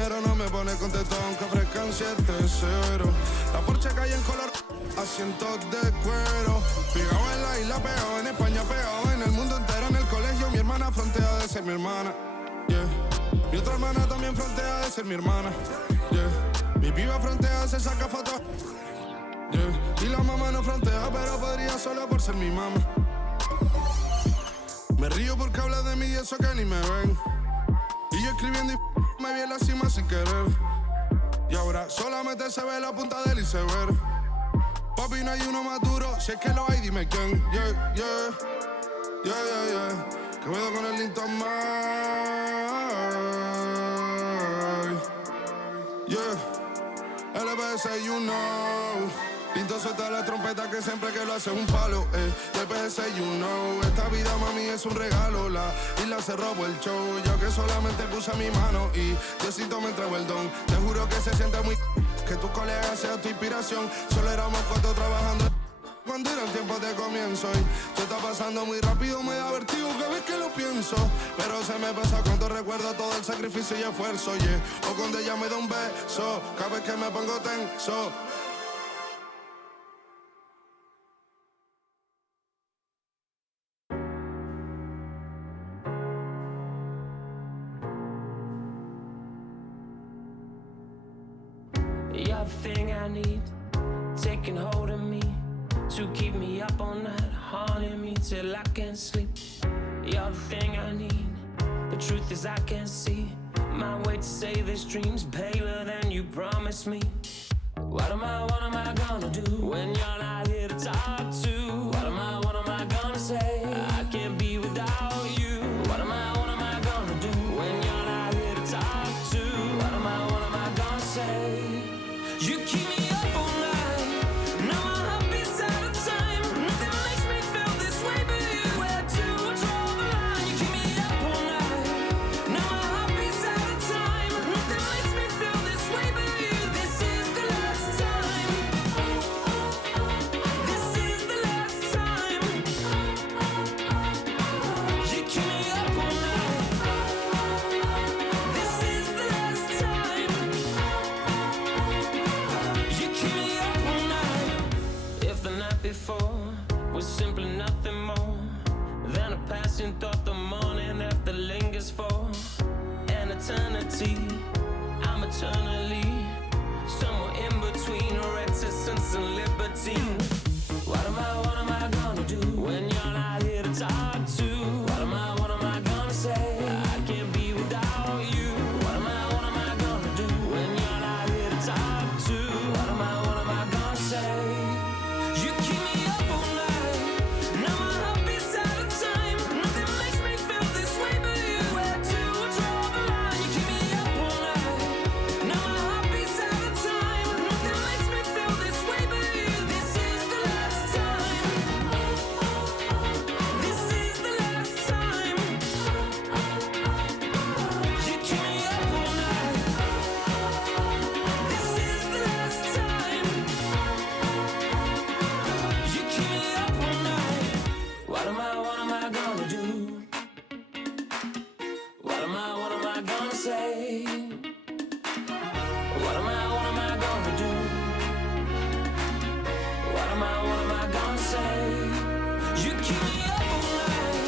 dinero no me pone contento aunque ofrezcan 7-0. La Porsche calle en color, asientos de cuero. Pegado en la isla, pegado en España, pegado en el mundo entero. En el colegio mi hermana frontea de ser mi hermana, yeah. Mi otra hermana también frontea de ser mi hermana, yeah. Mi piba frontea, se saca fotos, yeah. Y la mamá no frontea, pero podría solo por ser mi mamá. Me río porque habla de mí y eso que ni me ven. Y yo escribiendo y me vi en la cima sin querer. Y ahora solamente se ve la punta del iceberg. Papi, no hay uno más duro, si es que lo hay, dime quién. Yeah, yeah, yeah, yeah, yeah. Que puedo con el Linton May. Yeah, LBS, you know. Pinto suelta la trompeta que siempre que lo hace un palo, LBS, you know. Esta vida, mami, es un regalo. La isla se robó el show. Yo que solamente puse mi mano y Diosito me entregó el don. Te juro que se siente muy que tu colega sea tu inspiración. Solo éramos 4 trabajando cuando eran tiempos de comienzo. Y te está pasando muy rápido, me da vertigo cada vez que lo pienso. Pero se me pasa cuando recuerdo todo el sacrificio y esfuerzo, yeah. O cuando ella me da un beso, cada vez que me pongo tenso. You're the thing I need, taking hold of me, to keep me up all night, haunting me till I can't sleep. You're the thing I need, the truth is I can't see my way to save this dream's paler than you promised me. What am I gonna do when you're not here to talk to? What am I gonna say? I can't be without you. What am I gonna do when you're not here to talk to? What am I gonna say? You keep me up all night, now my heart beats out of time. Nothing makes me feel this way but you. Where to draw the line? You keep me up all night, now my heart beats out of time. Nothing makes me feel this way but you. This is the last time. This is the last time. You keep me up all night. This is the last time. You keep me up all night. If the night before was simply nothing more than a passing thought, the morning after lingers for an eternity. I'm eternally somewhere in between reticence and libertine. What am I gonna do when you're not here to talk to? What am I gonna say? I can't be without you. What am I gonna do when you're not here to talk to? What am I gonna say? You keep me up all night, now my heart beats out of time. Nothing makes me feel this way but you. Where to draw the line? You keep me up all night, now my heart beats out of time. Nothing makes me feel this way but you. This is the last time. This is the last time. You keep me up all night. This is the last time. You keep me up all night. What am I gonna do? What am I gonna say? What am I gonna do? What am I gonna say? You keep me up all night,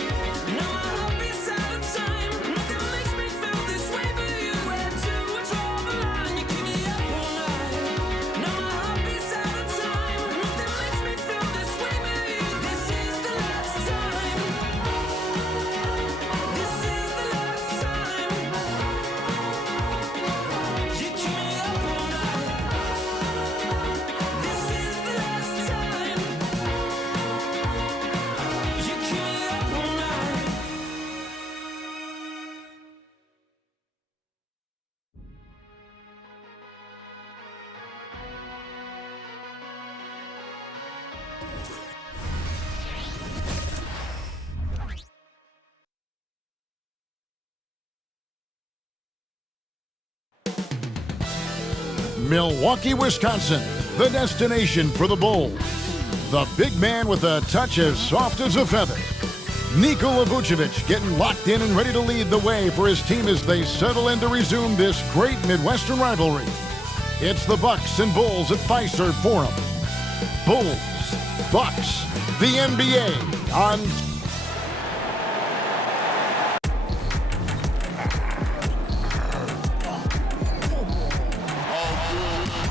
now my heart beats out of time. Nothing makes me feel this way but you. Where to draw the line? You keep me up all night, now my heart beats out of time. Nothing makes me feel this way but you. This is the last time. This is the last time. You keep me up all night. This is the last time. You keep me up all night. Milwaukee, Wisconsin, the destination for the Bulls. The big man with a touch as soft as a feather. Nikola Vucevic getting locked in and ready to lead the way for his team as they settle in to resume this great Midwestern rivalry. It's the Bucks and Bulls at Fiserv Forum. Bulls, Bucks, the NBA on...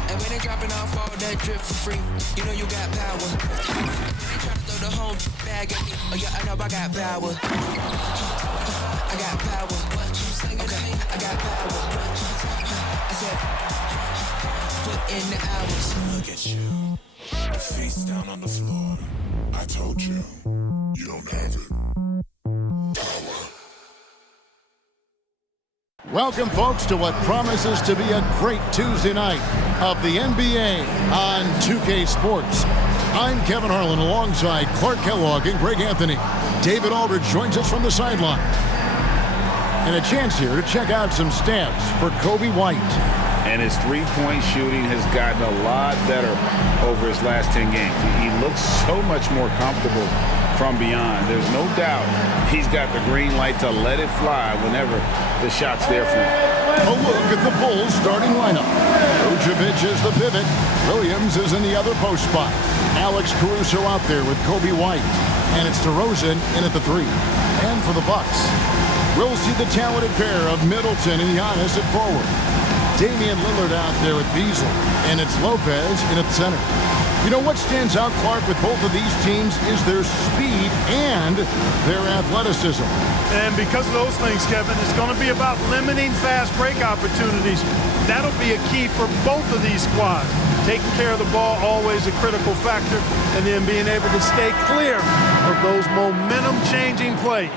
And when they dropping off all that drip for free, you know you got power. They try to throw the whole bag at me. Oh yeah, I know I got power. I got power. Okay, I got power. I said, put in the hours. Look at you, face down on the floor. I told you, you don't have it. Welcome, folks, to what promises to be a great Tuesday night of the NBA on 2K Sports. I'm Kevin Harlan alongside Clark Kellogg and Greg Anthony. David Aldridge joins us from the sideline. And a chance here to check out some stats for Kobe White. And his three-point shooting has gotten a lot better over his last 10 games. He looks so much more comfortable from beyond. There's no doubt he's got the green light to let it fly whenever the shot's there for him. A look at the Bulls starting lineup. Vucevic is the pivot. Williams is in the other post spot. Alex Caruso out there with Kobe White. And it's DeRozen in at the 3. And for the Bucks, we'll see the talented pair of Middleton and Giannis at forward. Damian Lillard out there with Beasley. And it's Lopez in at the center. You know what stands out, Clark, with both of these teams is their speed and their athleticism. And because of those things, Kevin, it's going to be about limiting fast break opportunities. That'll be a key for both of these squads. Taking care of the ball, always a critical factor, and then being able to stay clear of those momentum-changing plays.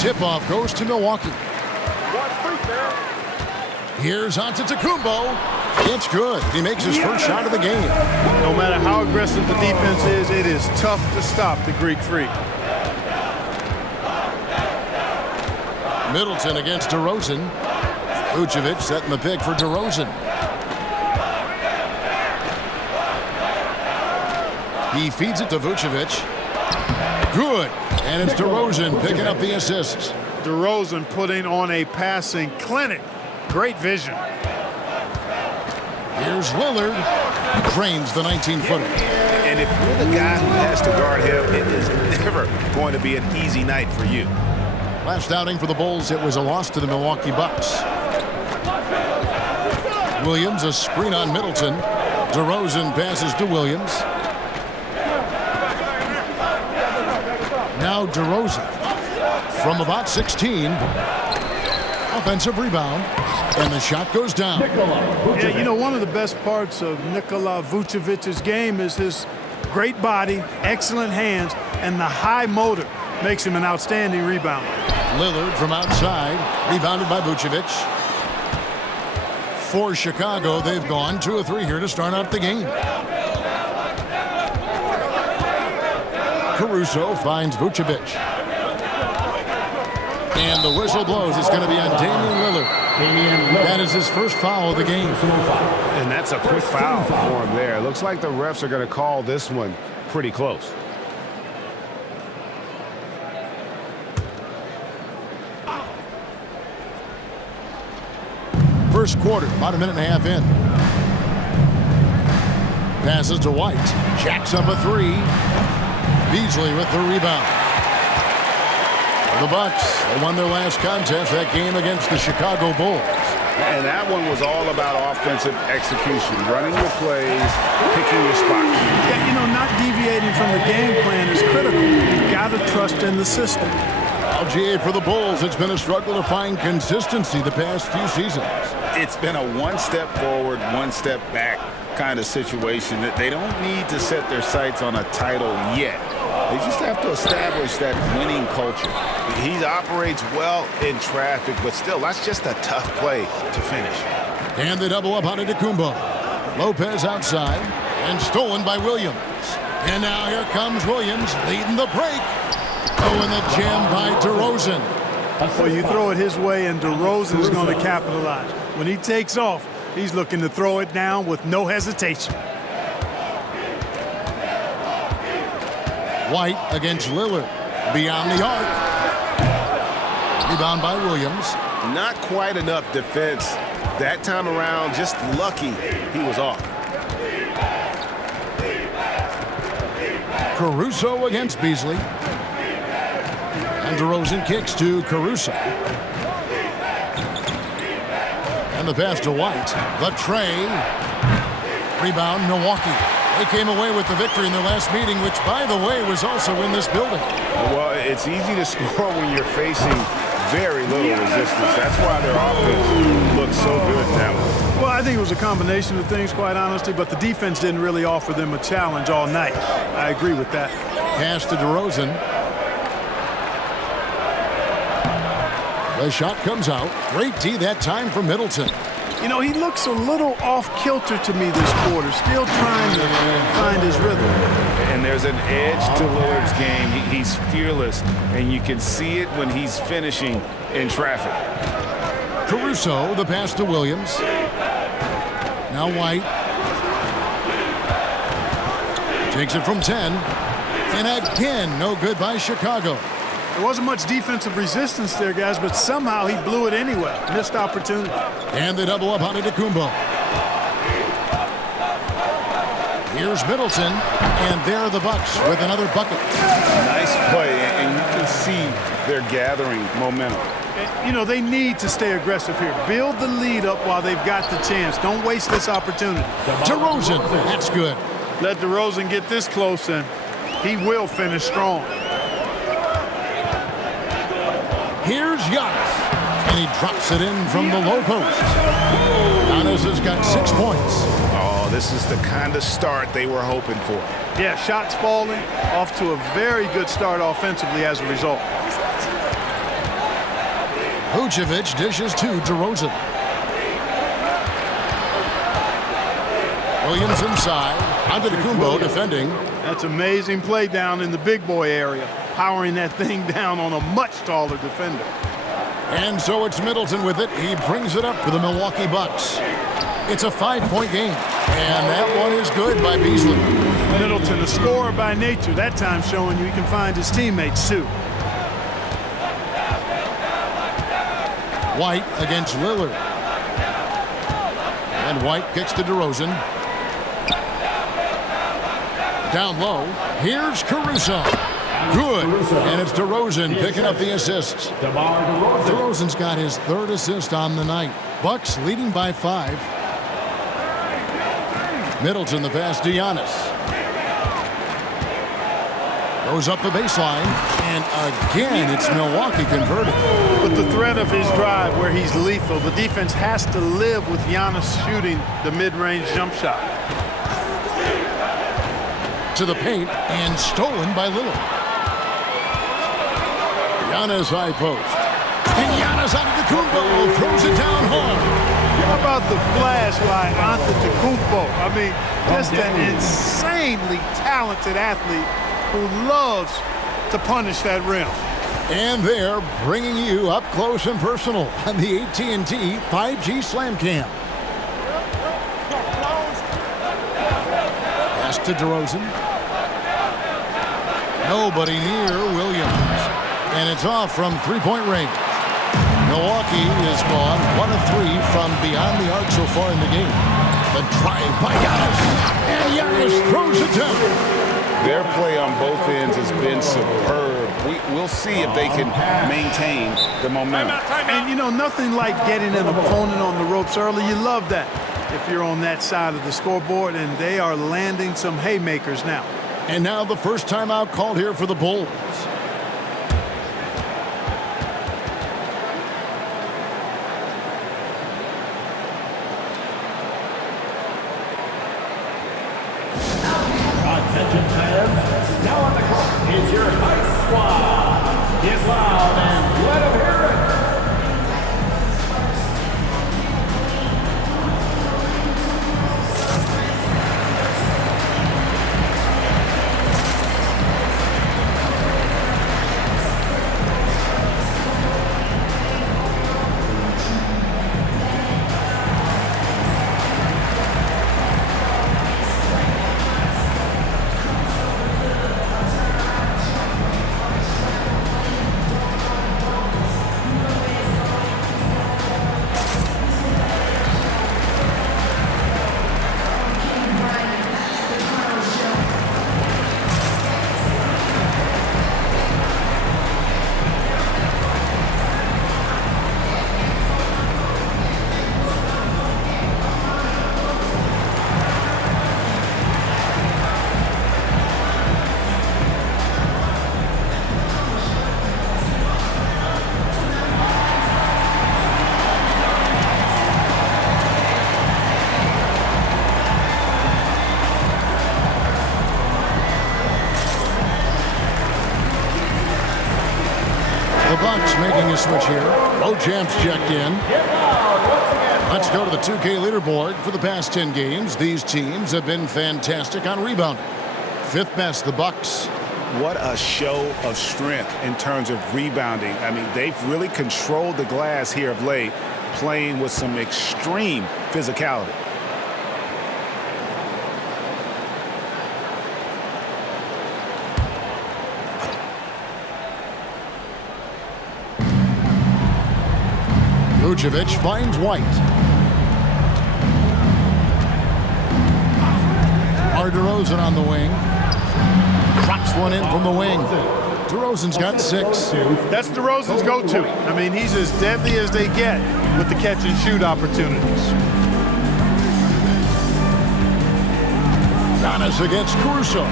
Tip-off goes to Milwaukee. Here's Antetokounmpo. It's good. He makes his first shot of the game. No matter how aggressive the defense is, it is tough to stop the Greek Freak. Middleton against DeRozen. Vucevic setting the pick for DeRozen. He feeds it to Vucevic. Good. And it's DeRozen picking up the assists. DeRozen putting on a passing clinic. Great vision. Here's Lillard. Drains the 19-footer. And if you're the guy who has to guard him, it is never going to be an easy night for you. Last outing for the Bulls, it was a loss to the Milwaukee Bucks. Williams, a screen on Middleton. DeRozen passes to Williams. Now DeRozen from about 16. Offensive rebound. And the shot goes down. Yeah, you know, one of the best parts of Nikola Vucevic's game is his great body, excellent hands, and the high motor makes him an outstanding rebounder. Lillard from outside, rebounded by Vucevic. For Chicago, they've gone 2 of 3 here to start out the game. Caruso finds Vucevic. And the whistle blows. It's going to be on Damian Lillard. That is his first foul of the game. And that's a quick foul for him there. Looks like the refs are going to call this one pretty close. First quarter, about a minute and a half in. Passes to White. Jacks up a 3. Beasley with the rebound. The Bucks, they won their last contest, that game against the Chicago Bulls. And that one was all about offensive execution, running your plays, picking your spots. Yeah, you know, not deviating from the game plan is critical. You've got to trust in the system. LGA for the Bulls, it's been a struggle to find consistency the past few seasons. It's been a one step forward, one step back kind of situation that they don't need to set their sights on a title yet. They just have to establish that winning culture. He operates well in traffic, but still, that's just a tough play to finish. And they double up on Antetokounmpo. Lopez outside and stolen by Williams. And now here comes Williams leading the break. Oh, and the jam by DeRozen. Well, you throw it his way, and DeRozen is going to capitalize. When he takes off, he's looking to throw it down with no hesitation. White against Lillard. Beyond the arc. Rebound by Williams. Not quite enough defense that time around. Just lucky he was off. Caruso against Beasley. And DeRozan kicks to Caruso. And the pass to White. The tray. Rebound, Milwaukee. They came away with the victory in their last meeting, which, by the way, was also in this building. Well, it's easy to score when you're facing very little resistance. That's why their offense looks so good now. Well, I think it was a combination of things, quite honestly, but the defense didn't really offer them a challenge all night. I agree with that. Pass to DeRozan. The shot comes out. Great D that time for Middleton. You know, he looks a little off-kilter to me this quarter, still trying to find his rhythm. And there's an edge to Lillard's game. He's fearless, and you can see it when he's finishing in traffic. Caruso, the pass to Williams. Now White. Takes it from 10. And again, no good by Chicago. There wasn't much defensive resistance there, guys, but somehow he blew it anyway. Missed opportunity. And they double up on Antetokounmpo. Here's Middleton, and there are the Bucks with another bucket. Nice play, and you can see they're gathering momentum. You know, they need to stay aggressive here. Build the lead up while they've got the chance. Don't waste this opportunity. DeRozan, that's good. Let DeRozan get this close, and he will finish strong. Here's Giannis, and he drops it in from the low post. Giannis has got 6 points. Oh, this is the kind of start they were hoping for. Yeah, shots falling, off to a very good start offensively as a result. Vucevic dishes to DeRozan. Williams inside. Antetokounmpo defending. That's amazing play down in the big boy area, powering that thing down on a much taller defender. And so it's Middleton with it. He brings it up for the Milwaukee Bucks. It's a 5-point game, and that one is good by Beasley. Middleton, a scorer by nature, that time showing you he can find his teammates too. White against Lillard. And White kicks to DeRozan. Down low, here's Caruso. Good, and it's DeRozan picking up the assists. DeRozan's got his 3rd assist on the night. Bucks leading by 5. Middleton the pass to Giannis. Goes up the baseline, and again it's Milwaukee converting. But the threat of his drive where he's lethal, the defense has to live with Giannis shooting the mid-range jump shot. To the paint, and stolen by Lillard. Giannis high post. And Giannis Antetokounmpo throws it down home. How about the flash by Antetokounmpo? I mean, just an insanely talented athlete who loves to punish that rim. And they're bringing you up close and personal on the AT&T 5G Slam Cam. Pass to DeRozan. Nobody near Williams. And it's off from 3-point range. Milwaukee is gone 1 of 3 from beyond the arc so far in the game. The drive by Giannis. And Giannis throws it down. Their play on both ends has been superb. We'll see if they can maintain the momentum. And, you know, nothing like getting an opponent on the ropes early. You love that if you're on that side of the scoreboard, and they are landing some haymakers now. And now the first timeout called here for the Bulls. Attention fans, now on the court is your Ice Squad. Get loud and let them hear it. making a switch here. Bojamp's checked in. Let's go to the 2K leaderboard. For the past 10 games, these teams have been fantastic on rebounding. Fifth best, the Bucks. What a show of strength in terms of rebounding. I mean, they've really controlled the glass here of late, playing with some extreme physicality. Vucevic finds White. DeRozen on the wing. Drops one in from the wing. DeRozen's got 6. That's DeRozen's go-to. I mean, he's as deadly as they get with the catch-and-shoot opportunities. Giannis against Caruso.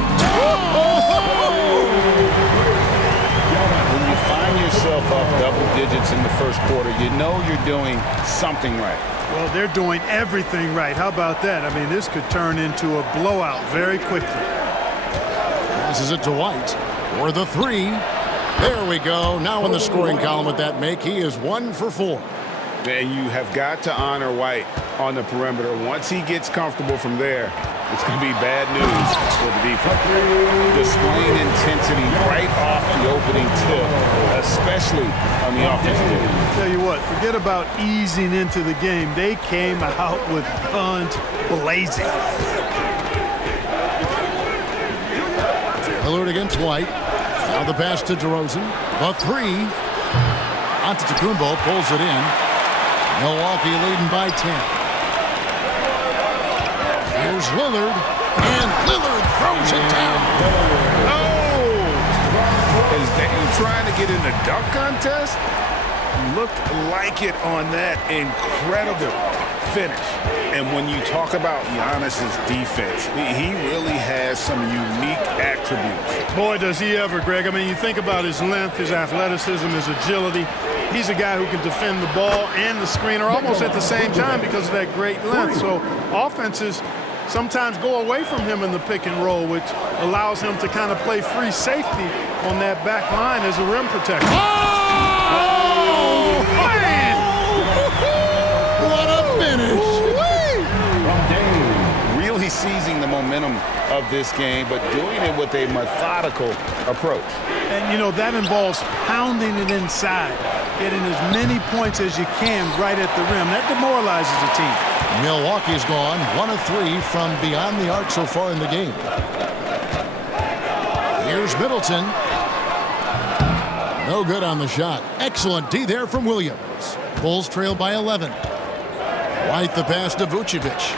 When you find yourself up double digits in the first quarter, you know you're doing something right. Well, they're doing everything right. How about that? I mean, this could turn into a blowout very quickly. Passes it to White for the 3. There we go. Now in the scoring column with that make, he is 1 for 4. And you have got to honor White on the perimeter. Once he gets comfortable from there, it's going to be bad news for the defense. Displaying intensity right off the opening tip, especially on the offensive end. Tell you what, forget about easing into the game. They came out with guns blazing. Lillard against White. Now the pass to DeRozen. The 3. Antetokounmpo pulls it in. Milwaukee leading by 10. Here's Lillard, and Lillard throws it down. Oh! Is that trying to get in the dunk contest? Looked like it on that incredible finish. And when you talk about Giannis's defense, he really has some unique attributes. Boy, does he ever, Greg. I mean, you think about his length, his athleticism, his agility. He's a guy who can defend the ball and the screener almost at the same time because of that great length. So offenses sometimes go away from him in the pick and roll, which allows him to kind of play free safety on that back line as a rim protector. Oh, man! What a finish! Really seizing the momentum of this game, but doing it with a methodical approach. And, you know, that involves pounding it inside, getting as many points as you can right at the rim. That demoralizes the team. Milwaukee's gone 1 of 3 from beyond the arc so far in the game. Here's Middleton. No good on the shot. Excellent D there from Williams. Bulls trail by 11. White the pass to Vucevic.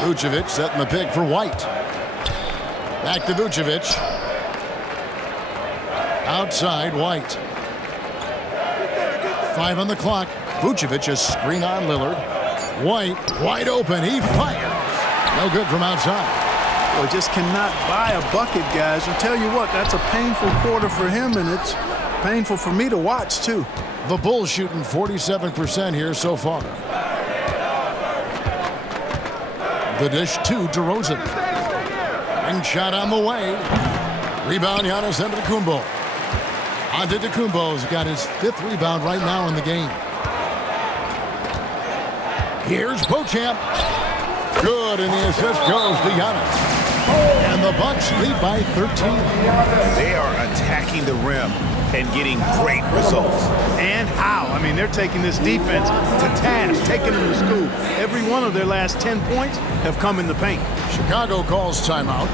Vucevic setting the pick for White. Back to Vucevic. Outside White. 5 on the clock. Vucevic is screen on Lillard. White wide open. He fires. No good from outside. Well, just cannot buy a bucket, guys. I'll tell you what, that's a painful quarter for him, and it's painful for me to watch, too. The Bulls shooting 47% here so far. The dish to DeRozen. Ring shot on the way. Rebound, Giannis Antetokounmpo. Antetokounmpo's got his 5th rebound right now in the game. Here's Bochamp. Good, and the assist goes to Giannis. And the Bucks lead by 13. They are attacking the rim and getting great results. And how? I mean, they're taking this defense to task, taking them to school. Every one of their last 10 points have come in the paint. Chicago calls timeout.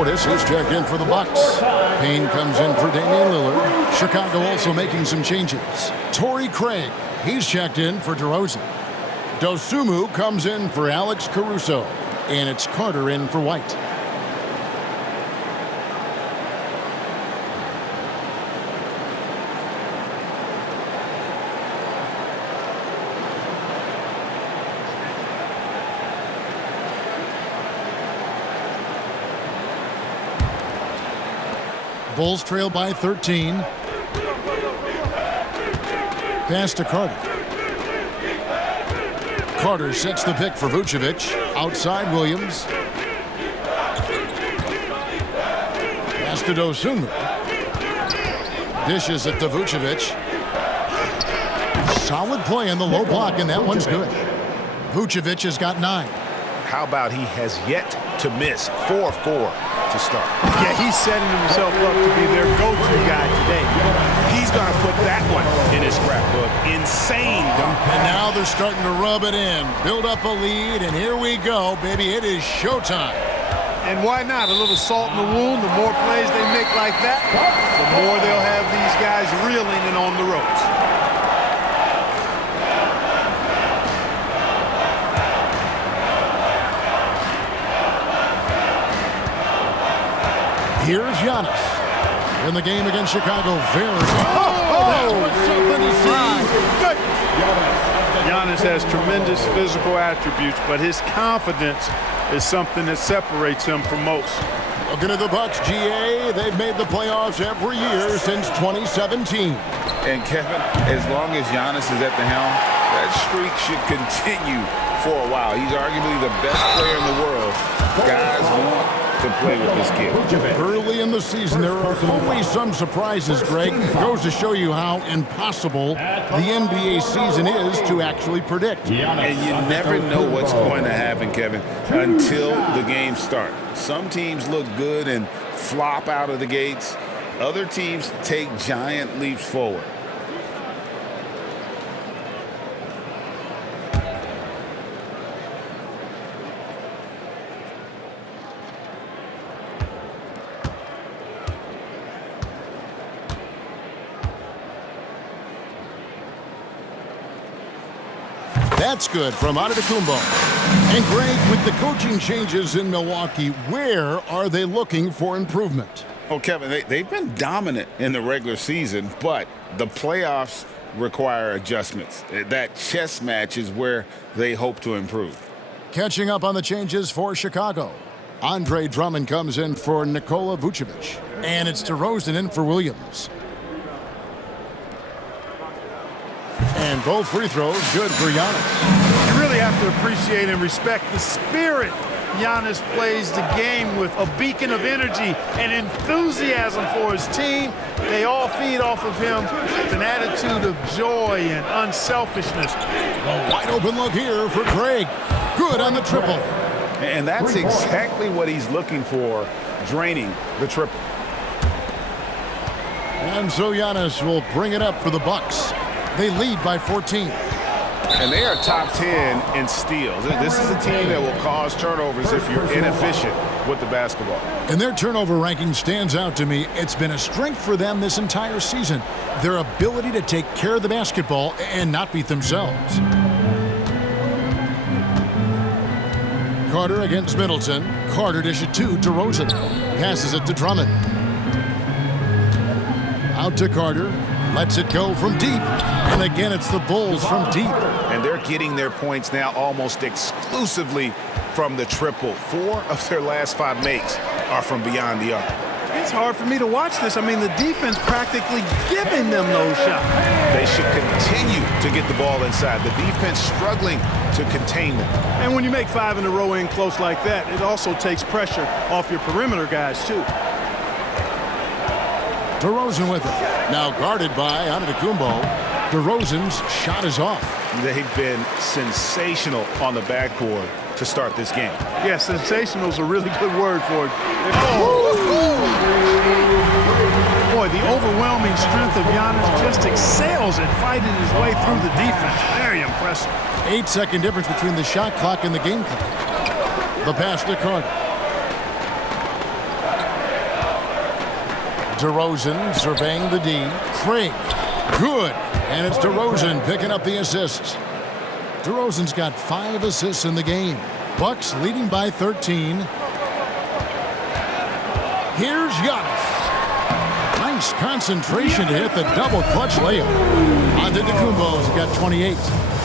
Portis is checked in for the Bucks. Payne comes in for Damian Lillard. Chicago also making some changes. Torrey Craig, he's checked in for DeRozen. Dosunmu comes in for Alex Caruso. And it's Carter in for White. Bulls trail by 13. Pass to Carter. Carter sets the pick for Vucevic. Outside Williams. Pass to Dosunmu. Dishes it to Vucevic. Solid play in the low block, and that one's good. Vucevic has got 9. How about he has yet to miss 4-4 to start? Yeah, he's setting himself up to be their go-to guy today. He's going to put that one in his scrapbook. Insane dunk. And now they're starting to rub it in. Build up a lead, and here we go, baby. It is showtime. And why not? A little salt in the wound. The more plays they make like that, the more they'll have these guys reeling and on the ropes. Here's Giannis. In the game against Chicago, very that was something to see. Giannis has tremendous physical attributes, but his confidence is something that separates him from most. Looking at the Bucks, GA, they've made the playoffs every year since 2017. And Kevin, as long as Giannis is at the helm, that streak should continue for a while. He's arguably the best player in the world. Guys want to play with this kid. Early in the season, there are always some surprises, Greg. It goes to show you how impossible the NBA season is to actually predict. And you never know what's going to happen, Kevin, until the games start. Some teams look good and flop out of the gates. Other teams take giant leaps forward. That's good from Antetokounmpo. And Greg, with the coaching changes in Milwaukee, where are they looking for improvement? Oh, Kevin, they've been dominant in the regular season, but the playoffs require adjustments. That chess match is where they hope to improve. Catching up on the changes for Chicago. Andre Drummond comes in for Nikola Vucevic. And it's DeRozen in for Williams. And both free throws good for Giannis. You really have to appreciate and respect the spirit Giannis plays the game with, a beacon of energy and enthusiasm for his team. They all feed off of him with an attitude of joy and unselfishness. A wide open look here for Craig. Good on the triple. And that's exactly what he's looking for, draining the triple. And so Giannis will bring it up for the Bucks. They lead by 14. And they are top 10 in steals. This is a team that will cause turnovers if you're inefficient with the basketball. And their turnover ranking stands out to me. It's been a strength for them this entire season. Their ability to take care of the basketball and not beat themselves. Carter against Middleton. Carter dishes it to DeRozen. Passes it to Drummond. Out to Carter. Lets it go from deep. And again, it's the Bulls from deep. And they're getting their points now almost exclusively from the triple. 4 of their last 5 makes are from beyond the arc. It's hard for me to watch this. I mean, the defense practically giving them those shots. They should continue to get the ball inside. The defense struggling to contain them. And when you make 5 in a row in close like that, it also takes pressure off your perimeter guys, too. DeRozen with it. Now guarded by Antetokounmpo. DeRozen's shot is off. They've been sensational on the backboard to start this game. Yeah, sensational is a really good word for it. Boy, the overwhelming strength of Giannis just excels at fighting his way through the defense. Very impressive. 8-second difference between the shot clock and the game clock. The pass to Carter. DeRozen surveying the D. Craig. Good. And it's DeRozen picking up the assists. DeRozen's got 5 assists in the game. Bucks leading by 13. Here's Giannis. Nice concentration to hit the double clutch layup. Antetokounmpo's got 28.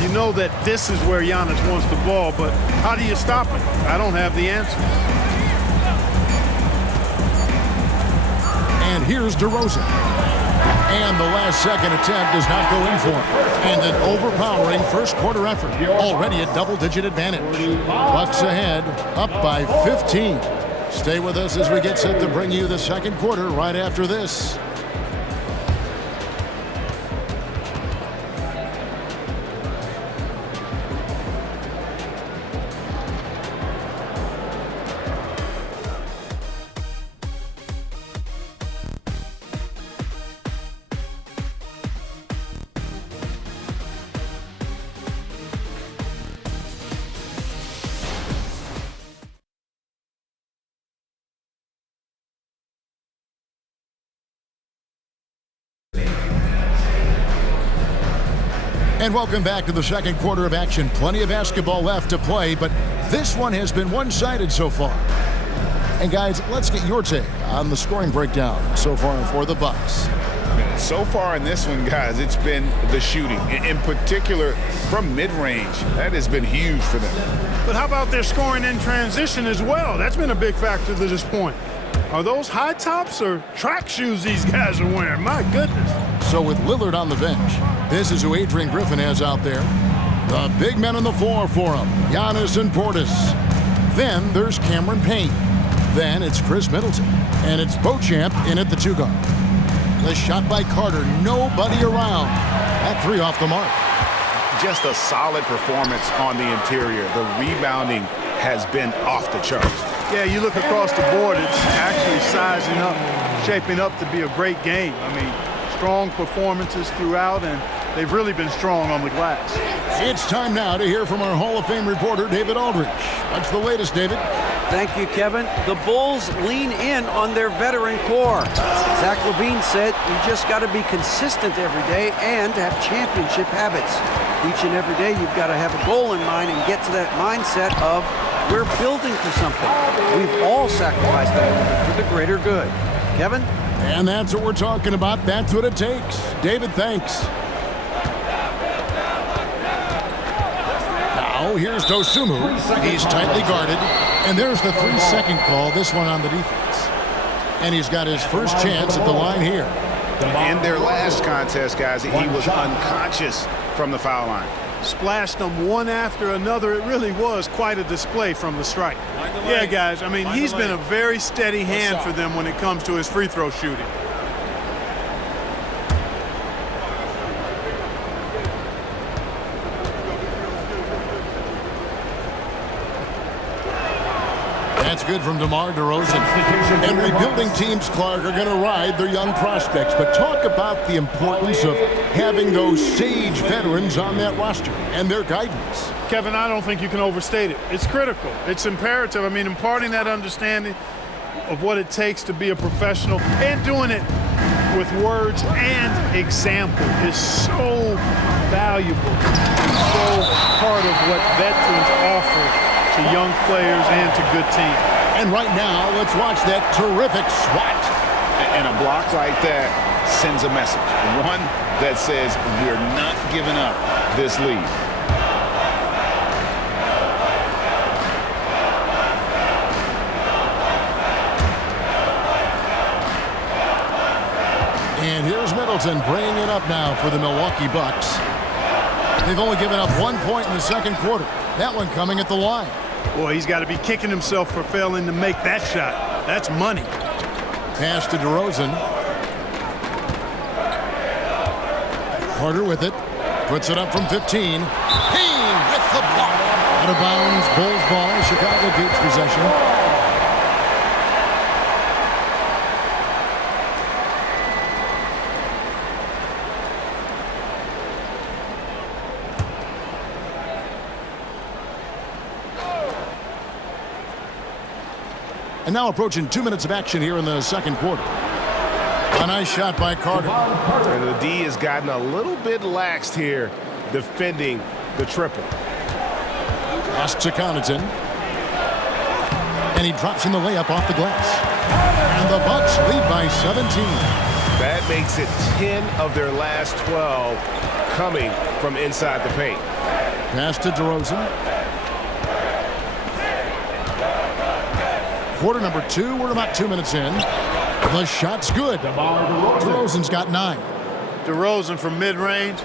You know that this is where Giannis wants the ball, but how do you stop it? I don't have the answer. And here's DeRozen. And the last second attempt does not go in for him. And an overpowering first quarter effort. Already a double-digit advantage. Bucks ahead, up by 15. Stay with us as we get set to bring you the second quarter right after this. And welcome back to the second quarter of action. Plenty of basketball left to play, but this one has been one-sided so far. And guys, let's get your take on the scoring breakdown so far for the Bucks. So far in this one, guys, it's been the shooting. In particular, from mid-range. That has been huge for them. But how about their scoring in transition as well? That's been a big factor to this point. Are those high tops or track shoes these guys are wearing? My goodness. So with Lillard on the bench, this is who Adrian Griffin has out there. The big men on the floor for him, Giannis and Portis. Then there's Cameron Payne. Then it's Khris Middleton. And it's Beauchamp in at the 2-guard. The shot by Carter, nobody around. That 3 off the mark. Just a solid performance on the interior. The rebounding has been off the charts. Yeah, you look across the board, it's actually sizing up, shaping up to be a great game. I mean, strong performances throughout, and they've really been strong on the glass. It's time now to hear from our Hall of Fame reporter, David Aldridge. What's the latest, David? Thank you, Kevin. The Bulls lean in on their veteran core. Zach LaVine said you just got to be consistent every day and have championship habits. Each and every day you've got to have a goal in mind and get to that mindset of we're building for something. We've all sacrificed a little bit for the greater good. Kevin? And that's what we're talking about. That's what it takes. David, thanks. Now, here's Dosunmu. He's tightly guarded. And there's the 3-second call, this one on the defense. And he's got his first chance at the line here. In their last contest, guys, he was unconscious from the foul line. Splashed them one after another. It really was quite a display from the strike. Yeah, guys, I mean, he's been a very steady hand for them when it comes to his free throw shooting. That's good from DeMar DeRozen. And rebuilding teams, Clark, are going to ride their young prospects. But talk about the importance of having those sage veterans on that roster and their guidance. Kevin, I don't think you can overstate it. It's critical. It's imperative. I mean, imparting that understanding of what it takes to be a professional and doing it with words and example is so valuable. So part of what veterans offer to young players and to good teams. And right now, let's watch that terrific swat. And a block like that sends a message. One that says we're not giving up this lead. And here's Middleton bringing it up now for the Milwaukee Bucks. They've only given up 1 point in the second quarter. That one coming at the line. Boy, he's got to be kicking himself for failing to make that shot. That's money. Pass to DeRozen. Carter with it. Puts it up from 15. Payne with the block. Out of bounds. Bulls ball. Chicago keeps possession. And now approaching 2 minutes of action here in the second quarter. A nice shot by Carter. And the D has gotten a little bit laxed here defending the triple. Pass to Connaughton. And he drops in the layup off the glass. And the Bucks lead by 17. That makes it 10 of their last 12 coming from inside the paint. Pass to DeRozen. Quarter number 2. We're about 2 minutes in. The shot's good. DeRozen's got 9. DeRozen from mid-range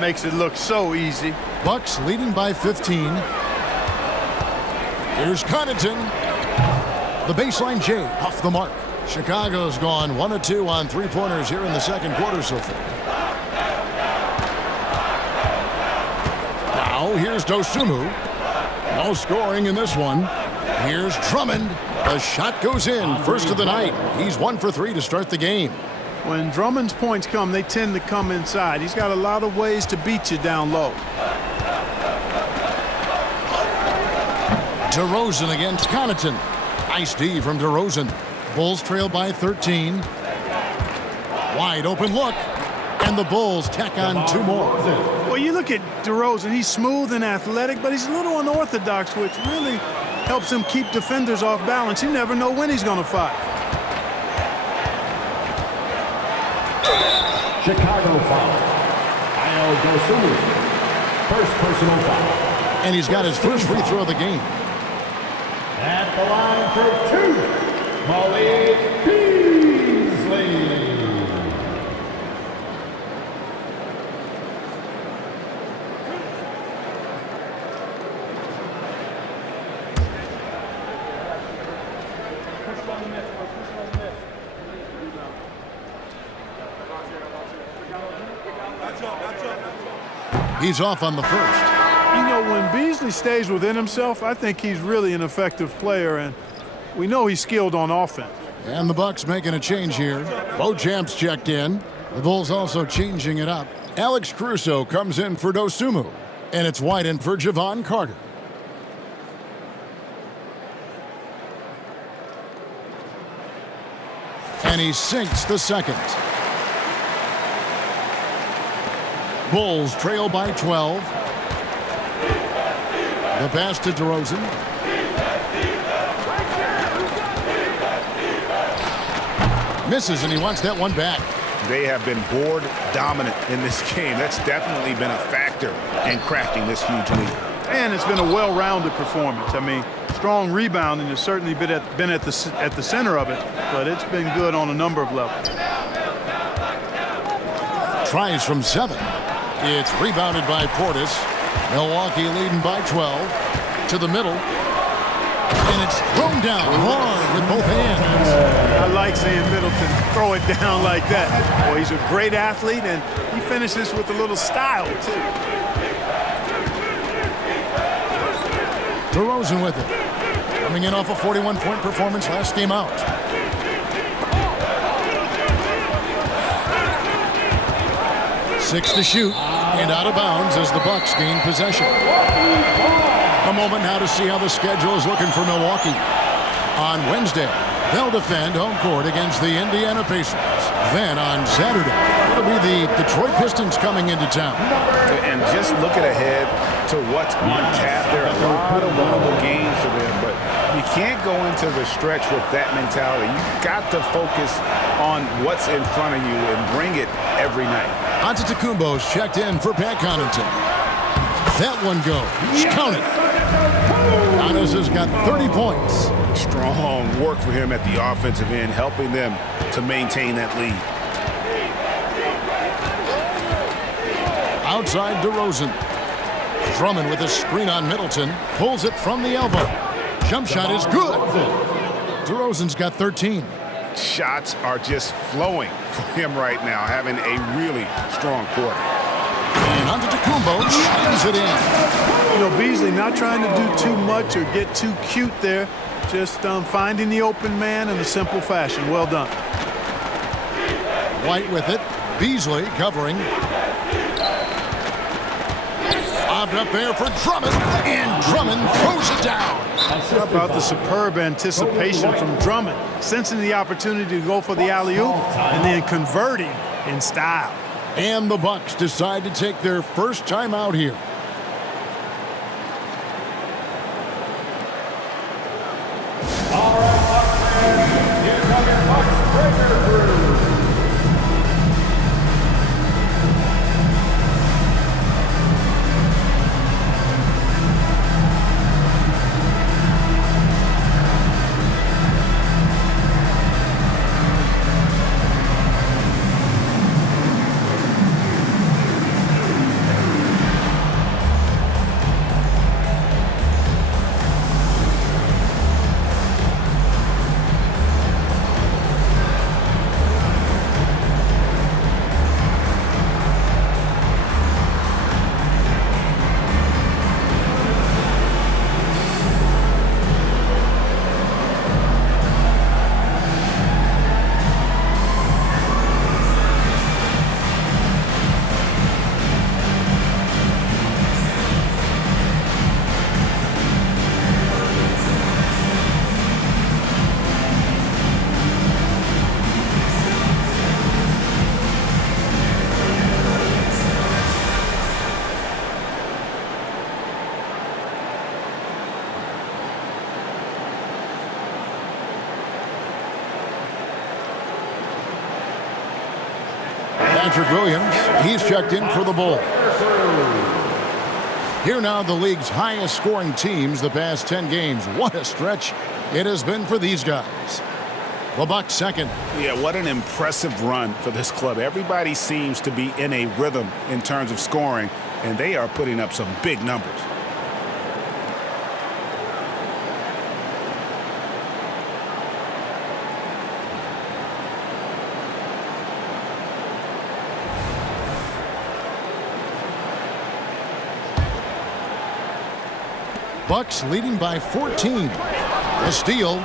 makes it look so easy. Bucks leading by 15. Here's Connaughton. The baseline J off the mark. Chicago's gone 1 of 2 on three-pointers here in the second quarter so far. Now here's Dosunmu. No scoring in this one. Here's Drummond. The shot goes in. First of the night. He's 1 for 3 to start the game. When Drummond's points come, they tend to come inside. He's got a lot of ways to beat you down low. DeRozen against Connaughton. Nice D from DeRozen. Bulls trail by 13. Wide open look. And the Bulls tack on 2 more. Well, you look at DeRozen. He's smooth and athletic, but he's a little unorthodox, which really helps him keep defenders off balance. You never know when he's going to fire. Chicago foul. Dosunmu. First personal foul. And he's got his first free throw of the game. At the line for 2, Malik Beasley. He's off on the first. You know, when Beasley stays within himself, I think he's really an effective player, and we know he's skilled on offense. And the Bucks making a change here. Beauchamp's checked in. The Bulls also changing it up. Alex Caruso comes in for Dosunmu. And it's wide in for Javon Carter. And he sinks the second. Bulls trail by 12. The pass to DeRozen. Misses, and he wants that one back. They have been board dominant in this game. That's definitely been a factor in crafting this huge lead. And it's been a well-rounded performance. I mean, strong rebounding has certainly been at the center of it, but it's been good on a number of levels. Tries from 7. It's rebounded by Portis. Milwaukee leading by 12. To the middle. And it's thrown down hard with both hands. I like seeing Middleton throw it down like that. Boy, he's a great athlete, and he finishes with a little style, too. DeRozen with it. Coming in off a 41-point performance last game out. Six to shoot. And out of bounds as the Bucks gain possession. A moment now to see how the schedule is looking for Milwaukee. On Wednesday, they'll defend home court against the Indiana Pacers. Then on Saturday, it'll be the Detroit Pistons coming into town. And just looking ahead to what's on tap, there are a lot of winnable games for them, but you can't go into the stretch with that mentality. You've got to focus on what's in front of you and bring it every night. Antetokounmpo's checked in for Pat Connaughton. That one goes. Count it. Giannis has got 30 points. Strong work for him at the offensive end, helping them to maintain that lead. Outside DeRozen. Drummond with a screen on Middleton. Pulls it from the elbow. Jump shot is good. DeRozen's got 13. Shots are just flowing for him right now, having a really strong quarter. And Antetokounmpo shines it in. You know, Beasley not trying to do too much or get too cute there. Just finding the open man in a simple fashion. Well done. White with it. Beasley covering. Lobbed up there for Drummond, and Drummond throws it down. How about the superb anticipation from Drummond, sensing the opportunity to go for the alley-oop and then converting in style. And the Bucks decide to take their first time out here. All right, Bucks fans, here come your Bucks breaker crew. Patrick Williams, he's checked in for the Bulls. Here now the league's highest scoring teams the past 10 games. What a stretch it has been for these guys. The Bucks second. Yeah, what an impressive run for this club. Everybody seems to be in a rhythm in terms of scoring, and they are putting up some big numbers. Bucks leading by 14. The steal.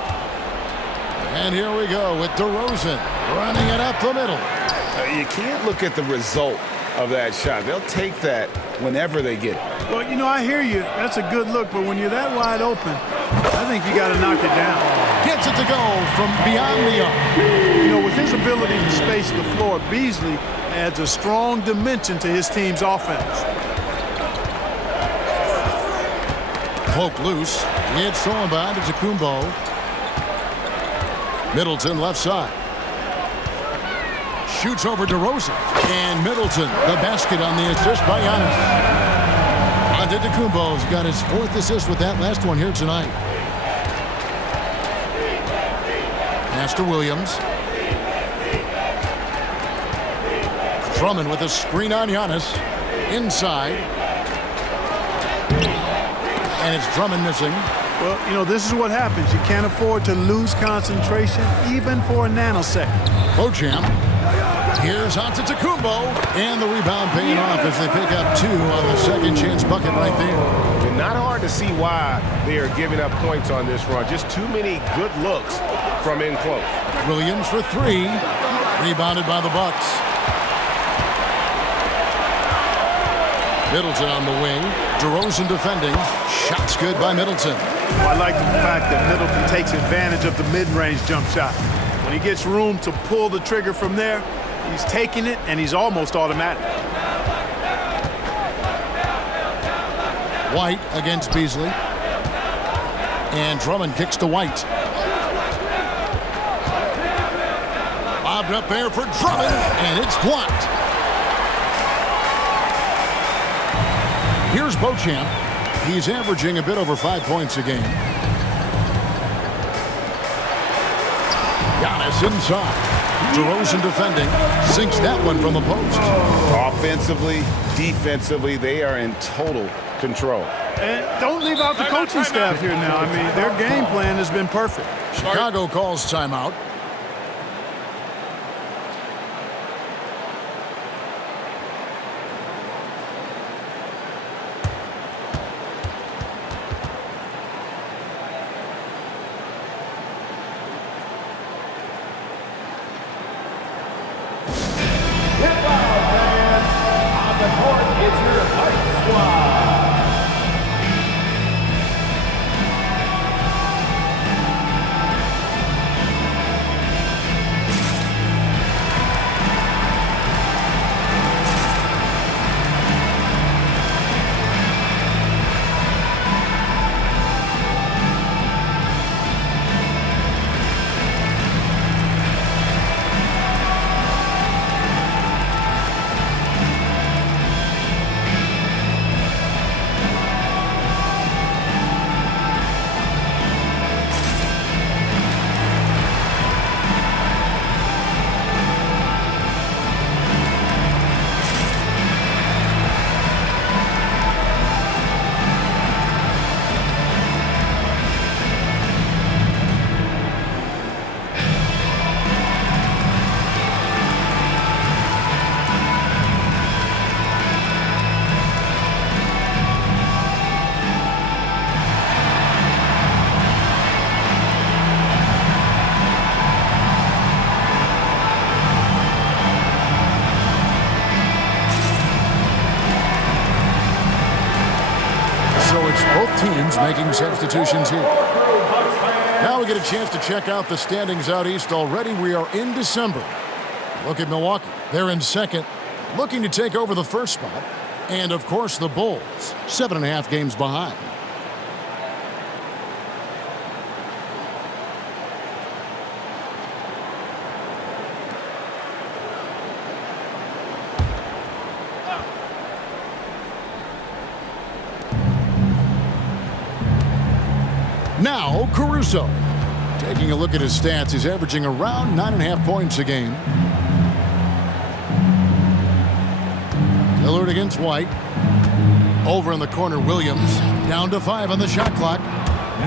And here we go with DeRozen running it up the middle. You can't look at the result of that shot. They'll take that whenever they get it. Well, you know, I hear you. That's a good look, but when you're that wide open, I think you got to knock it down. Gets it to go from beyond the arc. You know, with his ability to space the floor, Beasley adds a strong dimension to his team's offense. Poke loose. It's thrown by to Tacumbo. Middleton left side. Shoots over DeRozen. And Middleton, the basket on the assist by Giannis. Antetokounmpo's got his 4th assist with that last one here tonight. Pass to Williams. Drummond with a screen on Giannis. Inside. And it's Drummond missing. Well, you know, this is what happens. You can't afford to lose concentration even for a nanosecond. Beauchamp. Here's Antetokounmpo. And the rebound paying off as they pick up 2 on the second chance bucket right there. And not hard to see why they are giving up points on this run. Just too many good looks from in close. Williams for 3. Rebounded by the Bucks. Middleton on the wing. DeRozen defending. Shots good by Middleton. I like the fact that Middleton takes advantage of the mid-range jump shot. When he gets room to pull the trigger from there, he's taking it, and he's almost automatic. White against Beasley. And Drummond kicks to White. Lobbed up there for Drummond, and it's blocked. Here's Beauchamp. He's averaging a bit over 5 points a game. Giannis inside. DeRozen defending. Sinks that one from the post. Offensively, defensively, they are in total control. And don't leave out the coaching staff here now. I mean, their game plan has been perfect. Chicago calls timeout. Get loud, fans. On the court, it's your Fight Squad. So it's both teams making substitutions here. Now we get a chance to check out the standings out east already. We are in December. Look at Milwaukee. They're in second, looking to take over the first spot. And, of course, the Bulls, 7.5 games behind. Now, Caruso. Taking a look at his stats, he's averaging around 9.5 points a game. Lillard against White. Over in the corner, Williams. Down to 5 on the shot clock.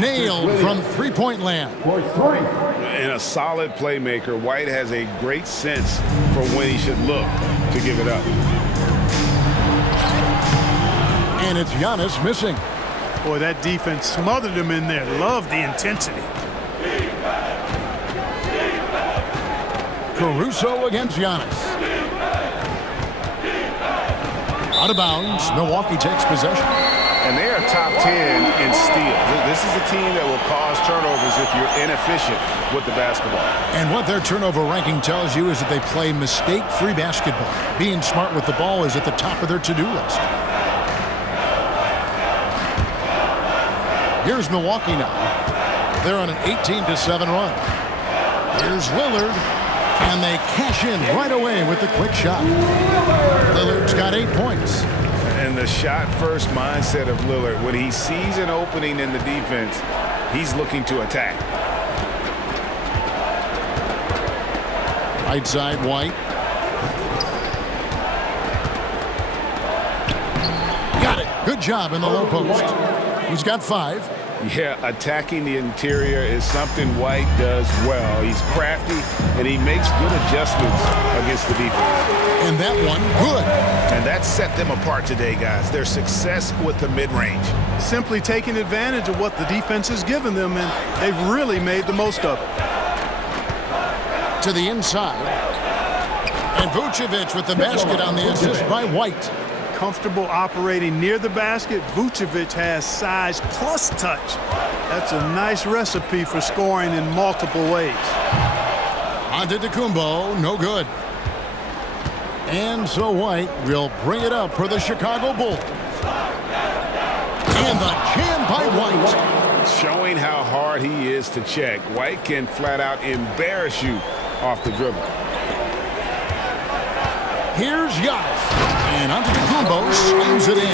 Nailed from three-point land. And a solid playmaker, White has a great sense for when he should look to give it up. And it's Giannis missing. Boy, that defense smothered him in there. Love the intensity. Caruso against Giannis. Out of bounds. Milwaukee takes possession. And they are top 10 in steals. This is a team that will cause turnovers if you're inefficient with the basketball. And what their turnover ranking tells you is that they play mistake-free basketball. Being smart with the ball is at the top of their to-do list. Here's Milwaukee now. They're on an 18-7 run. Here's Lillard, and they cash in right away with the quick shot. Lillard's got 8 points. And the shot-first mindset of Lillard, when he sees an opening in the defense, he's looking to attack. Right side, White. Got it. Good job in the low post. He's got 5. Yeah, attacking the interior is something White does well. He's crafty, and he makes good adjustments against the defense. And that one, good. And that set them apart today, guys. Their success with the mid-range. Simply taking advantage of what the defense has given them, and they've really made the most of it. To the inside. And Vucevic with the basket on the assist by White. Comfortable operating near the basket. Vucevic has size plus touch. That's a nice recipe for scoring in multiple ways. Antetokounmpo, no good. And so White will bring it up for the Chicago Bulls. And the jam by White. Showing how hard he is to check. White can flat out embarrass you off the dribble. Here's Giannis. And Antetokounmpo slams it in.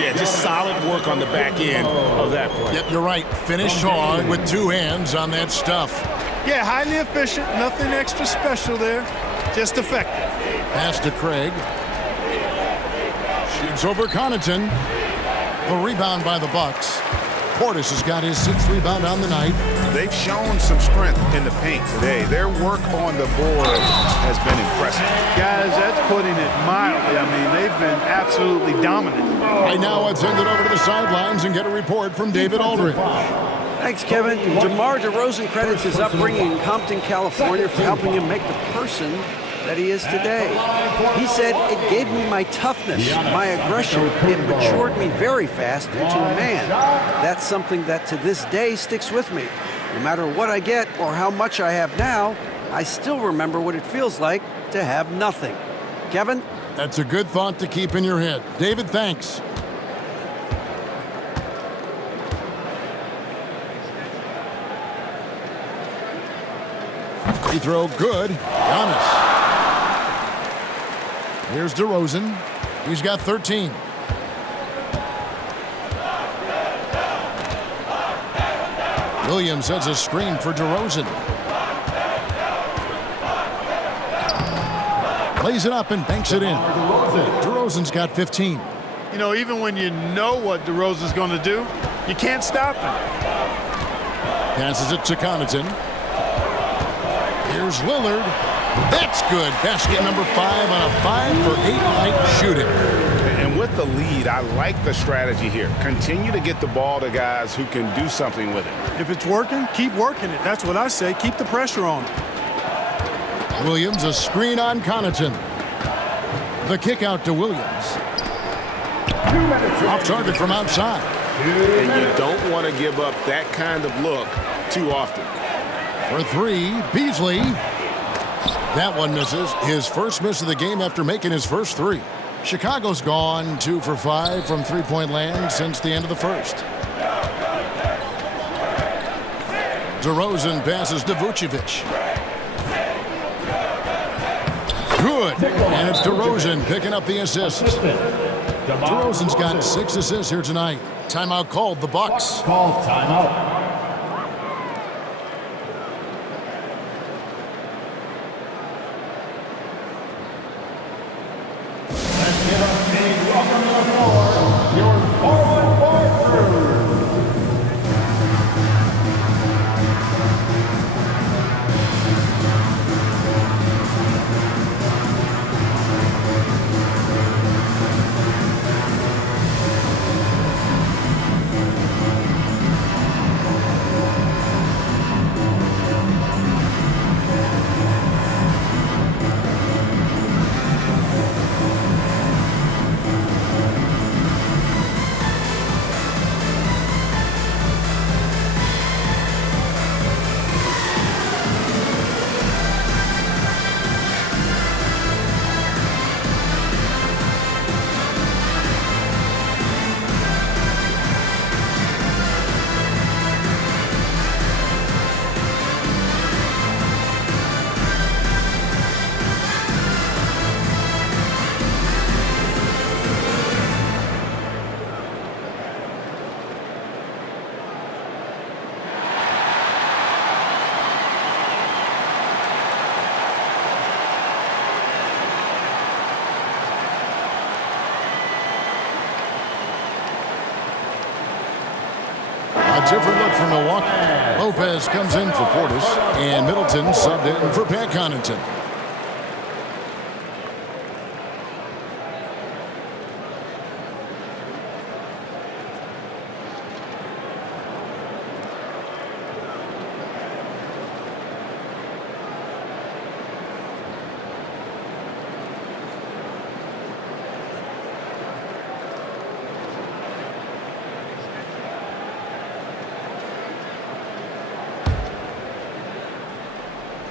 Yeah, just solid work on the back end of that play. Yep, you're right. Finished hard with 2 hands on that stuff. Yeah, highly efficient. Nothing extra special there. Just effective. Pass to Craig. Shoots over Connaughton. The rebound by the Bucks. Portis has got his 6th rebound on the night. They've shown some strength in the paint today. Their work on the board has been impressive. Guys, that's putting it mildly. I mean, they've been absolutely dominant. Right now, let's send it over to the sidelines and get a report from David Aldridge. Thanks, Kevin. DeMar DeRozen credits his upbringing in Compton, California for helping him make the person that he is today. He said, "It gave me my toughness, my aggression. It matured me very fast into a man. That's something that to this day sticks with me. No matter what I get or how much I have now, I still remember what it feels like to have nothing." Kevin? That's a good thought to keep in your head. David, thanks. Free throw, good. Giannis. Here's DeRozen. He's got 13. Williams has a screen for DeRozen. Lays it up and banks it in. DeRozen's got 15. You know, even when you know what DeRozen's going to do, you can't stop him. Passes it to Connaughton. Here's Lillard. That's good. Basket number 5 on a 5-for-8 night shooting. And with the lead, I like the strategy here. Continue to get the ball to guys who can do something with it. If it's working, keep working it. That's what I say. Keep the pressure on. Williams, a screen on Connaughton. The kick out to Williams. Off target from outside. And you don't want to give up that kind of look too often. For three, Beasley. That one misses. His first miss of the game after making his first three. Chicago's gone 2 for 5 from three-point land since the end of the first. DeRozen passes to Vucevic. Good. And it's DeRozen picking up the assist. DeRozen's got 6 assists here tonight. Timeout called, the Bucks. Call timeout. Let's give up a welcome to the floor, your forward crew. A different look for Milwaukee. Lopez comes in for Portis, and Middleton subbed in for Pat Connaughton.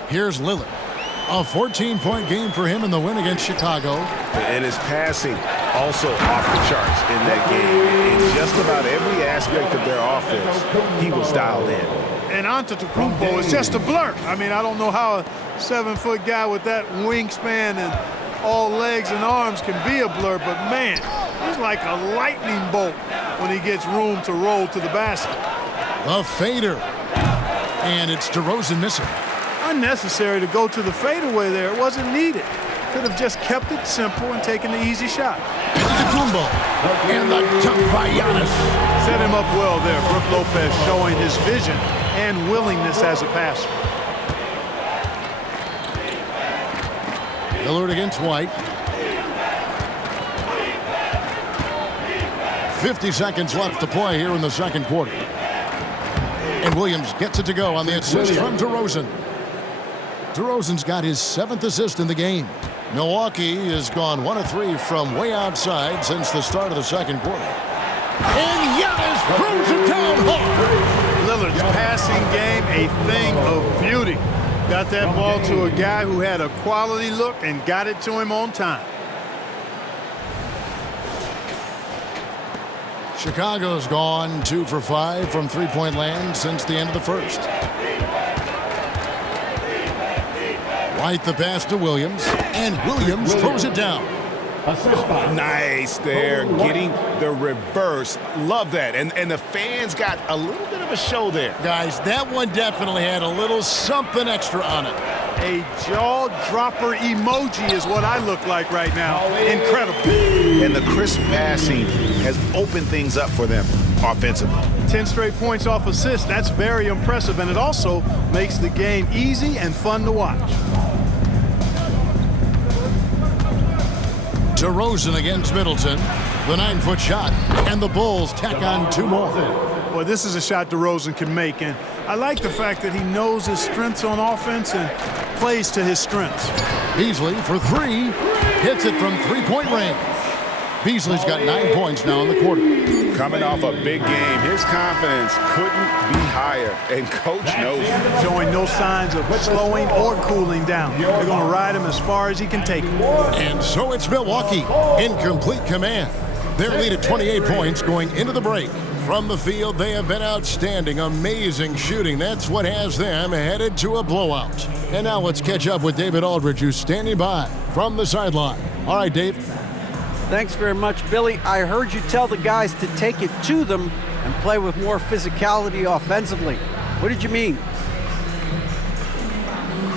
Here's Lillard. A 14-point game for him in the win against Chicago. And his passing also off the charts in that game. In just about every aspect of their offense, he was dialed in. And Antetokounmpo is just a blur. I mean, I don't know how a 7-foot guy with that wingspan and all legs and arms can be a blur, but man, he's like a lightning bolt when he gets room to roll to the basket. The fader. And it's DeRozen missing. Unnecessary to go to the fadeaway there. It wasn't needed. Could have just kept it simple and taken the easy shot. Antetokounmpo. And the jump by Giannis. Set him up well there. Brook Lopez showing his vision and willingness as a passer. Lillard against White. 50 seconds left to play here in the second quarter. And Williams gets it to go on the assist from DeRozen. DeRozen's got his 7th assist in the game. Milwaukee has gone 1 of 3 from way outside since the start of the second quarter. And Giannis throws it down hard. Lillard's passing game, a thing of beauty. Got that ball to a guy who had a quality look and got it to him on time. Chicago's gone 2 for 5 from three-point land since the end of the first. White the pass to Williams, and Williams throws it down. Nice there, getting the reverse. Love that. And the fans got a little bit of a show there. Guys, that one definitely had a little something extra on it. A jaw-dropper emoji is what I look like right now. Incredible. And the crisp passing has opened things up for them offensively. 10 straight points off assists. That's very impressive, and it also makes the game easy and fun to watch. DeRozen against Middleton. The 9-foot shot, and the Bulls tack on 2 more. Well, this is a shot DeRozen can make, and I like the fact that he knows his strengths on offense and plays to his strengths. Beasley for 3, hits it from 3-point range. Beasley's got 9 points now in the quarter. Coming off a big game, his confidence couldn't be higher, and coach knows it. Showing no signs of slowing or cooling down. They're going to ride him as far as he can take him. And so it's Milwaukee in complete command. Their lead at 28 points going into the break. From the field, they have been outstanding, amazing shooting. That's what has them headed to a blowout. And now let's catch up with David Aldridge, who's standing by from the sideline. All right, Dave. Thanks very much, Billy. I heard you tell the guys to take it to them and play with more physicality offensively. What did you mean?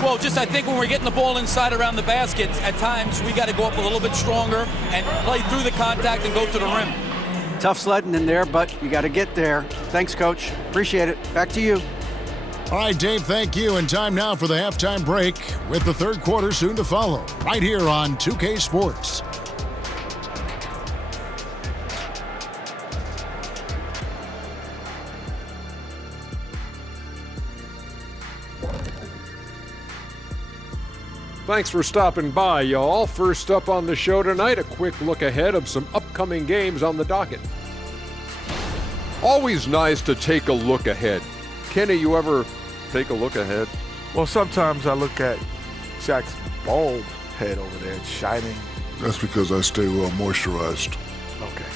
Well, just I think when we're getting the ball inside around the basket, at times we got to go up a little bit stronger and play through the contact and go to the rim. Tough sledding in there, but you got to get there. Thanks, Coach. Appreciate it. Back to you. All right, Dave, thank you. And time now for the halftime break with the third quarter soon to follow right here on 2K Sports. Thanks for stopping by, y'all. First up on the show tonight, a quick look ahead of some upcoming games on the docket. Always nice to take a look ahead. Kenny, you ever take a look ahead? Well, sometimes I look at Shaq's bald head over there. It's shining. That's because I stay well moisturized. Okay.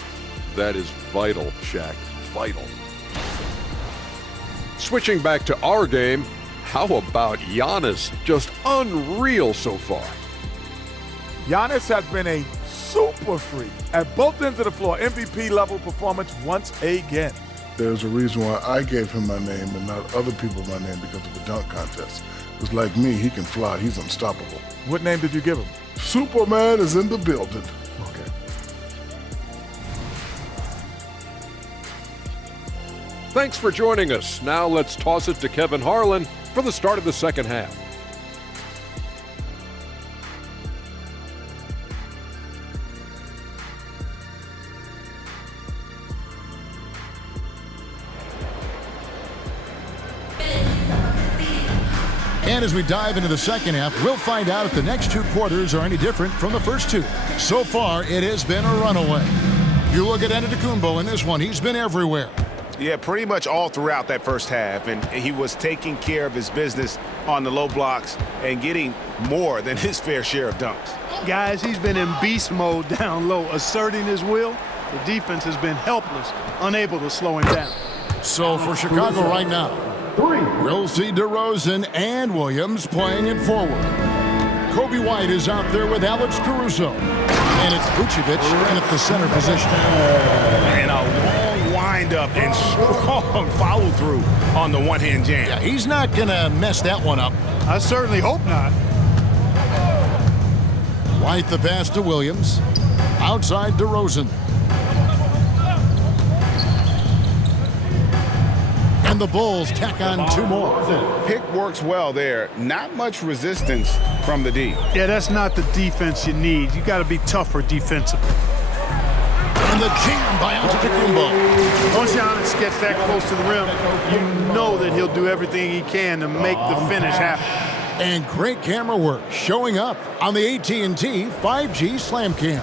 That is vital, Shaq. Vital. Switching back to our game, how about Giannis? Just unreal so far. Giannis has been a super freak at both ends of the floor. MVP level performance once again. There's a reason why I gave him my name and not other people my name because of the dunk contest. Because like me, he can fly. He's unstoppable. What name did you give him? Superman is in the building. Okay. Thanks for joining us. Now let's toss it to Kevin Harlan for the start of the second half. And as we dive into the second half, we'll find out if the next two quarters are any different from the first two. So far, it has been a runaway. You look at Antetokounmpo in this one, he's been everywhere. Yeah, pretty much all throughout that first half, and he was taking care of his business on the low blocks and getting more than his fair share of dunks. Guys, he's been in beast mode down low, asserting his will. The defense has been helpless, unable to slow him down. So for Chicago right now, we'll see DeRozen and Williams playing it forward. Kobe White is out there with Alex Caruso. And it's Vucevic in at the center position. And a long wind-up and strong follow-through on the one-hand jam. Yeah, he's not going to mess that one up. I certainly hope not. White the pass to Williams. Outside DeRozen. And the Bulls tack on two more. Pick works well there. Not much resistance from the D. Yeah, that's not the defense you need. You got to be tougher defensively. And the jam by Antetokounmpo. Once Giannis gets that close to the rim, you know that he'll do everything he can to make the finish happen. And great camera work showing up on the AT&T 5G Slam Cam.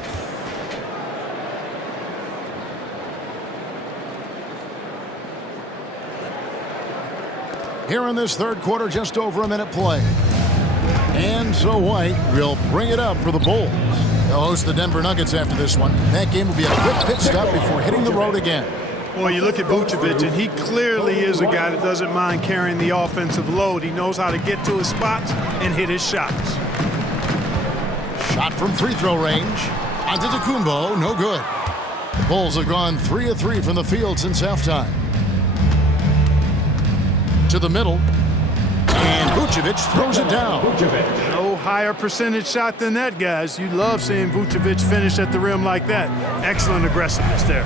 Here in this third quarter, just over a minute play. And so White will bring it up for the Bulls. They'll host the Denver Nuggets after this one. That game will be a quick pit stop before hitting the road again. Well, you look at Vucevic, and he clearly is a guy that doesn't mind carrying the offensive load. He knows how to get to his spots and hit his shots. Shot from free throw range. Antetokounmpo, no good. The Bulls have gone 3 of 3 from the field since halftime. To the middle, and Vucevic throws it down. No higher percentage shot than that, guys. You love seeing Vucevic finish at the rim like that. Excellent aggressiveness there.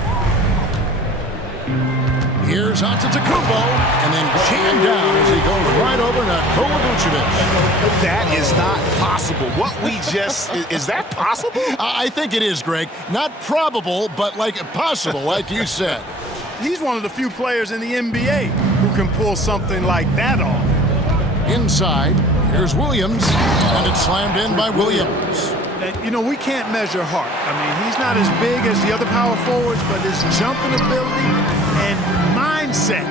Here's Antetokounmpo, and then jammed down as he goes right over Nikola Vucevic. That is not possible. What we just, is that possible? I think it is, Greg. Not probable, but like possible, like you said. He's one of the few players in the NBA who can pull something like that off. Inside, here's Williams, and it's slammed in by Williams. You know, we can't measure heart. I mean, he's not as big as the other power forwards, but his jumping ability and mindset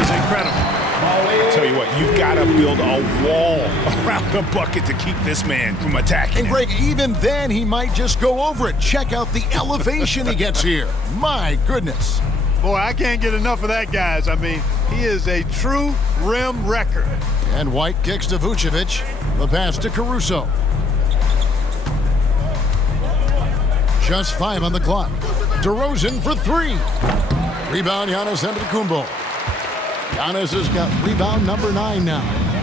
is incredible. I tell you what, you've got to build a wall around the bucket to keep this man from attacking. And Greg, even then, he might just go over it. Check out the elevation he gets here. My goodness. Boy, I can't get enough of that, guys. I mean, he is a true rim wrecker. And White kicks to Vucevic. The pass to Caruso. Just 5 on the clock. DeRozen for 3. Rebound, Giannis Antetokounmpo. Giannis has got rebound number 9 now.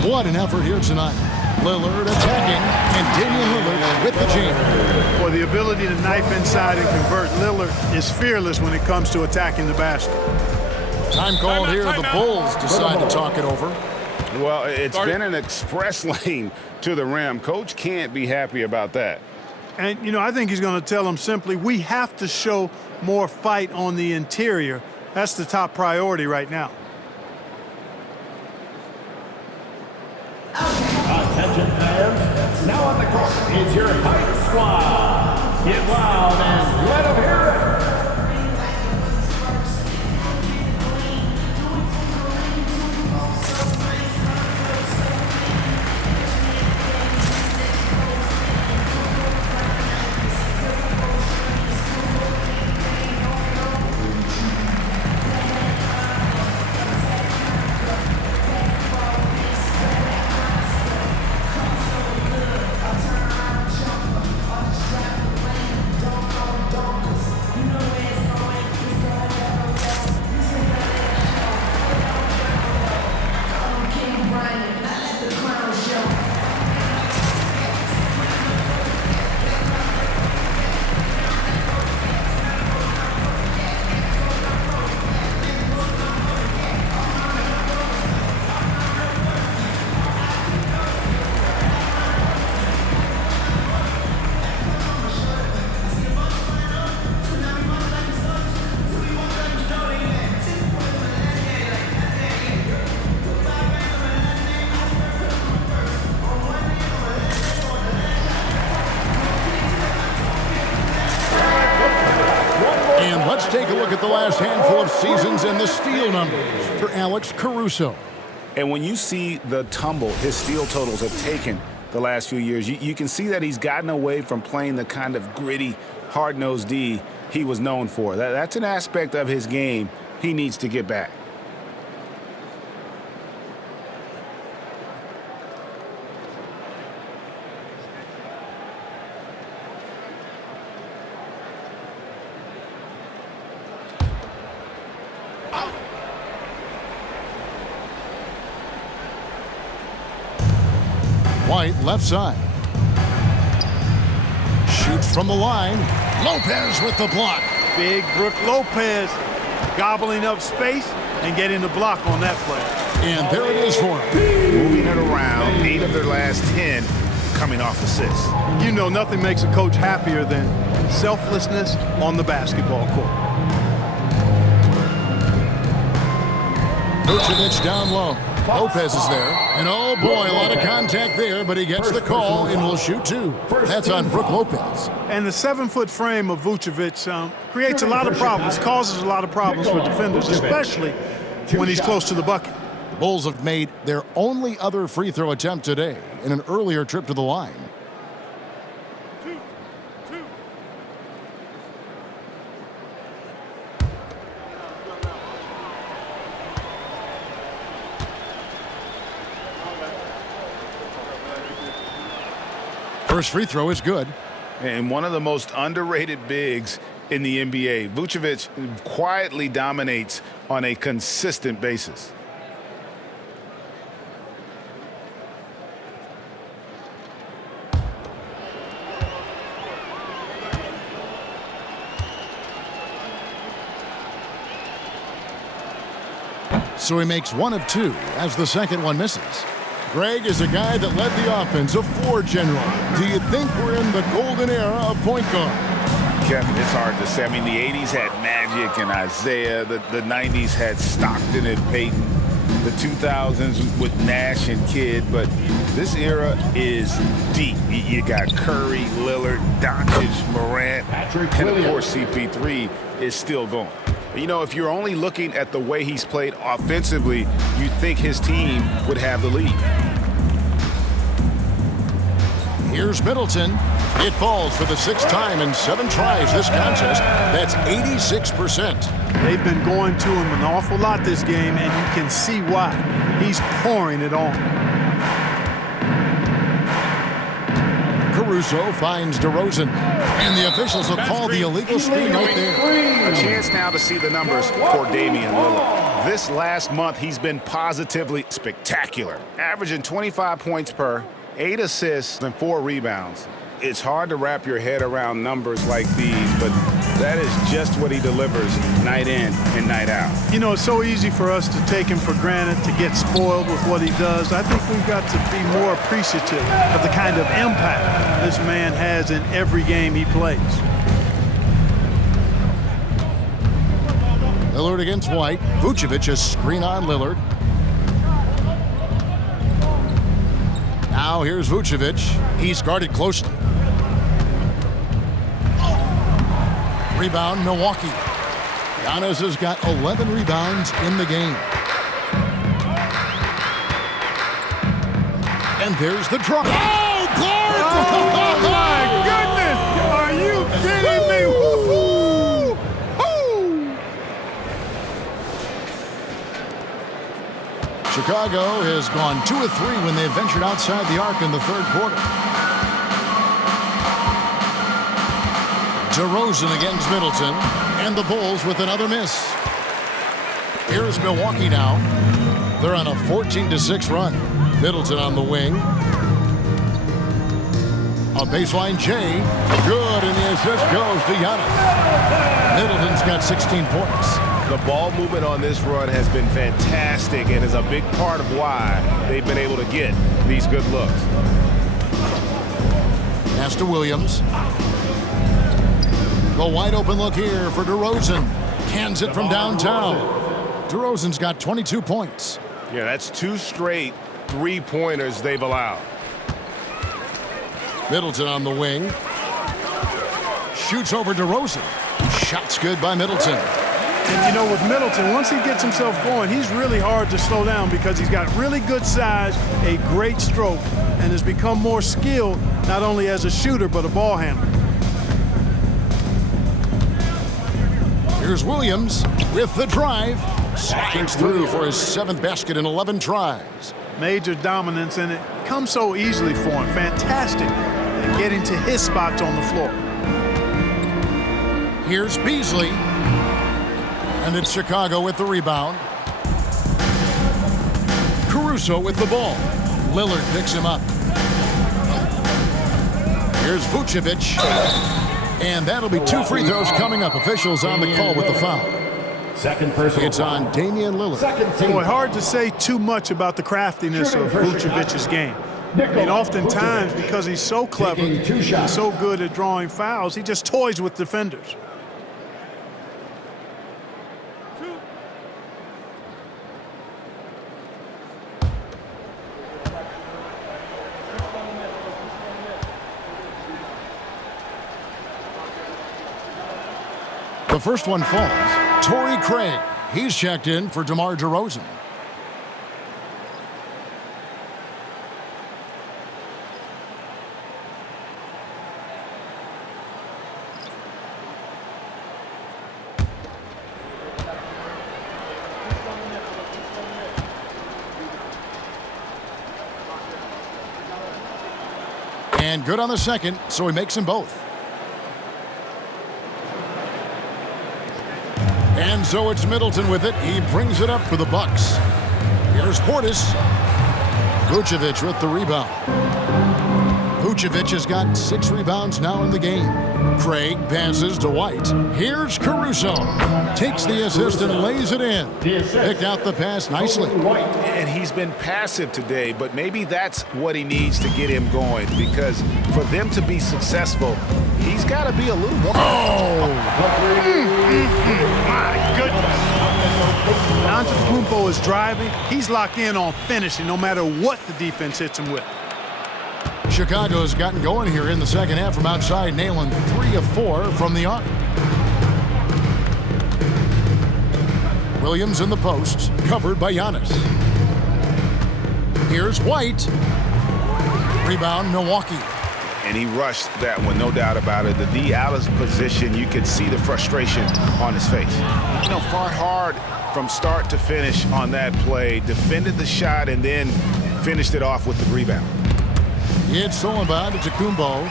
What an effort here tonight. Lillard attacking, and Damian Lillard with the jam. Boy, the ability to knife inside and convert. Lillard is fearless when it comes to attacking the basket. Time called here. The Bulls decide to talk it over. Well, it's been an express lane to the rim. Coach can't be happy about that. And, you know, I think he's going to tell them simply, we have to show more fight on the interior. That's the top priority right now. Attention fans, now on the court is your Heights squad. Get loud and let them hear it. Take a look at the last handful of seasons and the steal numbers for Alex Caruso. And when you see the tumble his steal totals have taken the last few years, you can see that he's gotten away from playing the kind of gritty, hard-nosed D he was known for. That's an aspect of his game he needs to get back. White left side. Shoots from the line. Lopez with the block. Big Brook Lopez gobbling up space and getting the block on that play. And there it is for him. Moving it around, 8 of their last 10 coming off assists. You know, nothing makes a coach happier than selflessness on the basketball court. Vucevic down low. Lopez is there. And oh boy, a lot of contact there, but he gets the call and will shoot 2. That's on Brook Lopez. And the 7-foot frame of Vucevic creates a lot of problems, causes a lot of problems for defenders, especially when he's close to the bucket. The Bulls have made their only other free throw attempt today in an earlier trip to the line. First free throw is good. And one of the most underrated bigs in the NBA. Vucevic quietly dominates on a consistent basis. So he makes 1 of 2 as the second one misses. Greg is a guy that led the offense, a floor general. Do you think we're in the golden era of point guard? Kevin, it's hard to say. I mean, the 80s had Magic and Isaiah. The 90s had Stockton and Peyton. the 2000s with Nash and Kidd, but this era is deep. You got Curry, Lillard, Doncic, Morant, and of course CP3 is still going. You know, if you're only looking at the way he's played offensively, you think his team would have the lead. Here's Middleton. It falls for the 6th time in 7 tries this contest. That's 86%. They've been going to him an awful lot this game, and you can see why. He's pouring it on. Caruso finds DeRozen, and the officials will call the illegal screen right there. A chance now to see the numbers for Damian Lillard. This last month, he's been positively spectacular, averaging 25 points per, 8 assists, and 4 rebounds. It's hard to wrap your head around numbers like these, but that is just what he delivers night in and night out. You know, it's so easy for us to take him for granted, to get spoiled with what he does. I think we've got to be more appreciative of the kind of impact this man has in every game he plays. Lillard against White. Vucevic a screen on Lillard. Now here's Vucevic. He's guarded closely. Rebound, Milwaukee. Giannis has got 11 rebounds in the game. And there's the drop. Oh, Clark! Oh, my goodness! Are you kidding me? Woo-hoo! Woo! Chicago has gone 2 of 3 when they ventured outside the arc in the 3rd quarter. DeRozen against Middleton, and the Bulls with another miss. Here's Milwaukee now. They're on a 14-6 run. Middleton on the wing. A baseline J. Good, and the assist goes to Giannis. Middleton's got 16 points. The ball movement on this run has been fantastic and is a big part of why they've been able to get these good looks. Pass to Williams. The wide open look here for DeRozen. Cans it from downtown. DeRozen's got 22 points. Yeah, that's 2 straight 3-pointers they've allowed. Middleton on the wing. Shoots over DeRozen. Shot's good by Middleton. And, you know, with Middleton, once he gets himself going, he's really hard to slow down because he's got really good size, a great stroke, and has become more skilled not only as a shooter but a ball handler. Here's Williams with the drive. Slides through for his 7th basket in 11 tries. Major dominance, and it comes so easily for him. Fantastic at getting to his spots on the floor. Here's Beasley. And it's Chicago with the rebound. Caruso with the ball. Lillard picks him up. Here's Vucevic. And that'll be 2 free throws coming up. Officials on the call with the foul. Second personal. It's on Damian Lillard. Boy, hard to say too much about the craftiness of Vucevic's game. I mean, oftentimes, because he's so clever and so good at drawing fouls, he just toys with defenders. The first one falls. Torrey Craig. He's checked in for DeMar DeRozen. And good on the second, so he makes them both. And so it's Middleton with it. He brings it up for the Bucks. Here's Portis. Vucevic with the rebound. Vucevic has got 6 rebounds now in the game. Craig passes to White. Here's Caruso. Takes the assist and lays it in. Picked out the pass nicely. And he's been passive today, but maybe that's what he needs to get him going, because for them to be successful, he's got to be a little more. Oh! My goodness. Antetokounmpo is driving. He's locked in on finishing no matter what the defense hits him with. Chicago's gotten going here in the second half from outside, nailing 3 of 4 from the arc. Williams in the post, covered by Giannis. Here's White. Rebound, Milwaukee. And he rushed that one, no doubt about it. The D out of position, you could see the frustration on his face. You know, fought hard from start to finish on that play, defended the shot, and then finished it off with the rebound. It's stolen by Antetokounmpo.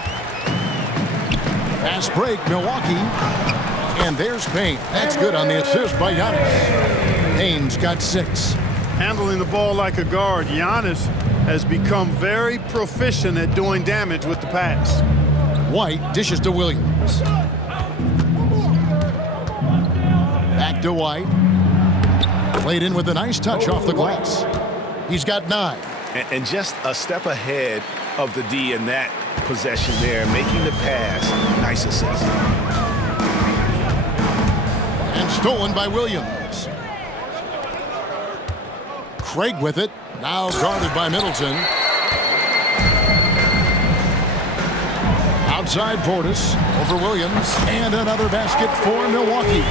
Fast break, Milwaukee. And there's Payne. That's good on the assist by Giannis. Payne's got 6. Handling the ball like a guard, Giannis has become very proficient at doing damage with the pass. White dishes to Williams. Back to White. Played in with a nice touch off the glass. He's got 9. And just a step ahead of the D in that possession there, making the pass. Nice assist. And stolen by Williams. Craig with it. Now guarded by Middleton. Outside Portis over Williams. And another basket for Milwaukee.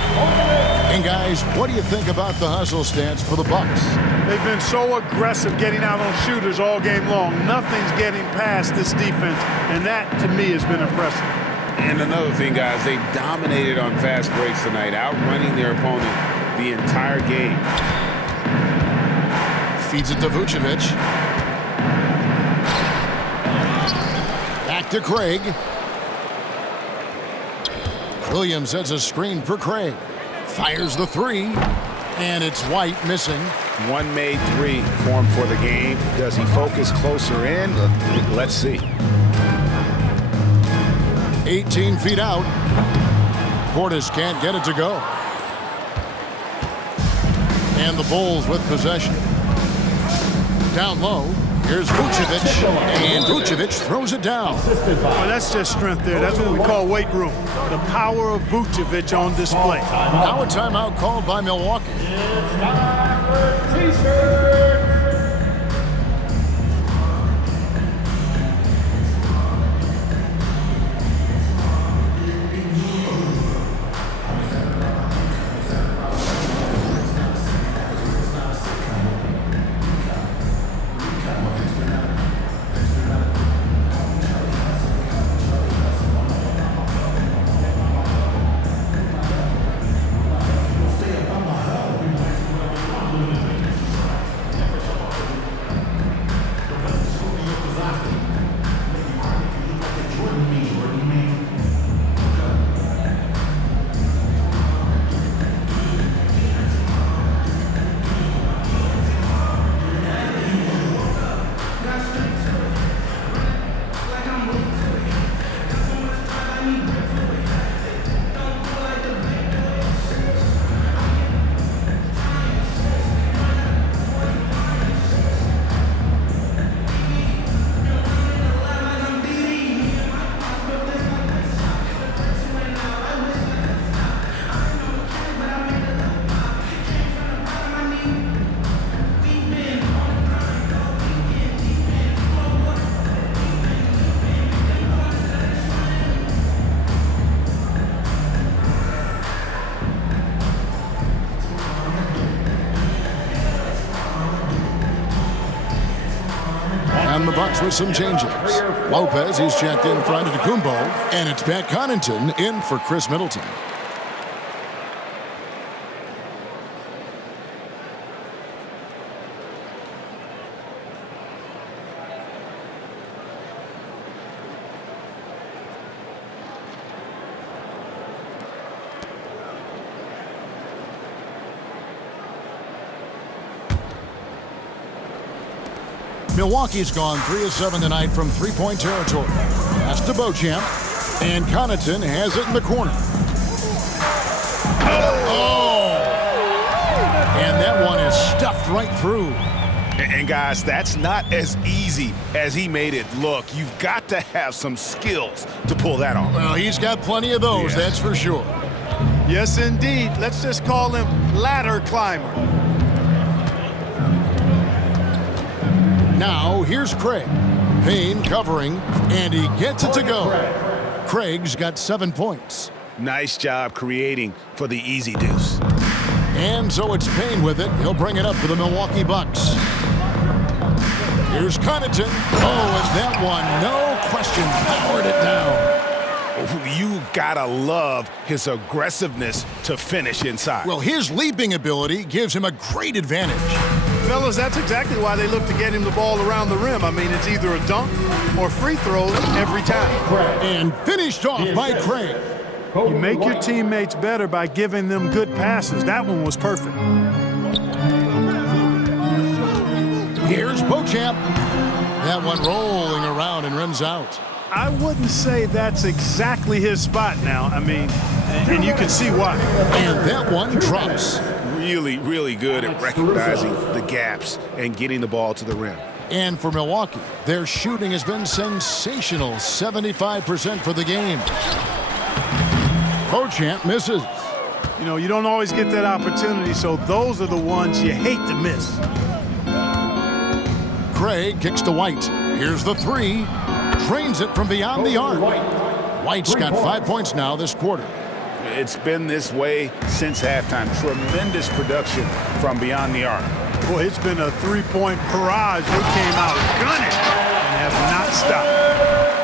And guys, what do you think about the hustle stance for the Bucks? They've been so aggressive getting out on shooters all game long. Nothing's getting past this defense, and that, to me, has been impressive. And another thing, guys, they've dominated on fast breaks tonight, outrunning their opponent the entire game. Feeds it to Vucevic. Back to Craig. Williams sets a screen for Craig. Fires the 3. And it's White missing. One made 3 for him for the game. Does he focus closer in? Let's see. 18 feet out. Portis can't get it to go. And the Bulls with possession. Down low, here's Vucevic, and Vucevic throws it down. Well, that's just strength there. That's what we call weight room. The power of Vucevic on display. Now a timeout called by Milwaukee. It's time for T-shirts. And the Bucks with some changes. Lopez, he's checked in front of Antetokounmpo, and it's Pat Connaughton in for Khris Middleton. Milwaukee's gone 3 of 7 tonight from three-point territory. That's to Beauchamp, and Connaughton has it in the corner. Oh! And that one is stuffed right through. And guys, that's not as easy as he made it look. You've got to have some skills to pull that off. Well, he's got plenty of those, that's for sure. Yes, indeed. Let's just call him ladder climber. Now here's Craig. Payne covering, and he gets it to go. Craig's got 7 points. Nice job creating for the easy deuce. And so it's Payne with it. He'll bring it up for the Milwaukee Bucks. Here's Connaughton. Oh, and that one, no question, powered it down. You gotta love his aggressiveness to finish inside. Well, his leaping ability gives him a great advantage. Fellas, that's exactly why they look to get him the ball around the rim. I mean, it's either a dunk or free throws every time. And finished off by Craig. You make your teammates better by giving them good passes. That one was perfect. Here's Beauchamp. That one rolling around and rims out. I wouldn't say that's exactly his spot now. I mean, and you can see why. And that one drops. Really, really good at recognizing the gaps and getting the ball to the rim. And for Milwaukee, their shooting has been sensational. 75% for the game. Beauchamp misses. You know, you don't always get that opportunity, so those are the ones you hate to miss. Craig kicks to White. Here's the three. Trains it from beyond the arc. White's got 5 points now this quarter. It's been this way since halftime. Tremendous production from beyond the arc. Boy, it's been a three-point barrage. They came out gunning and have not stopped.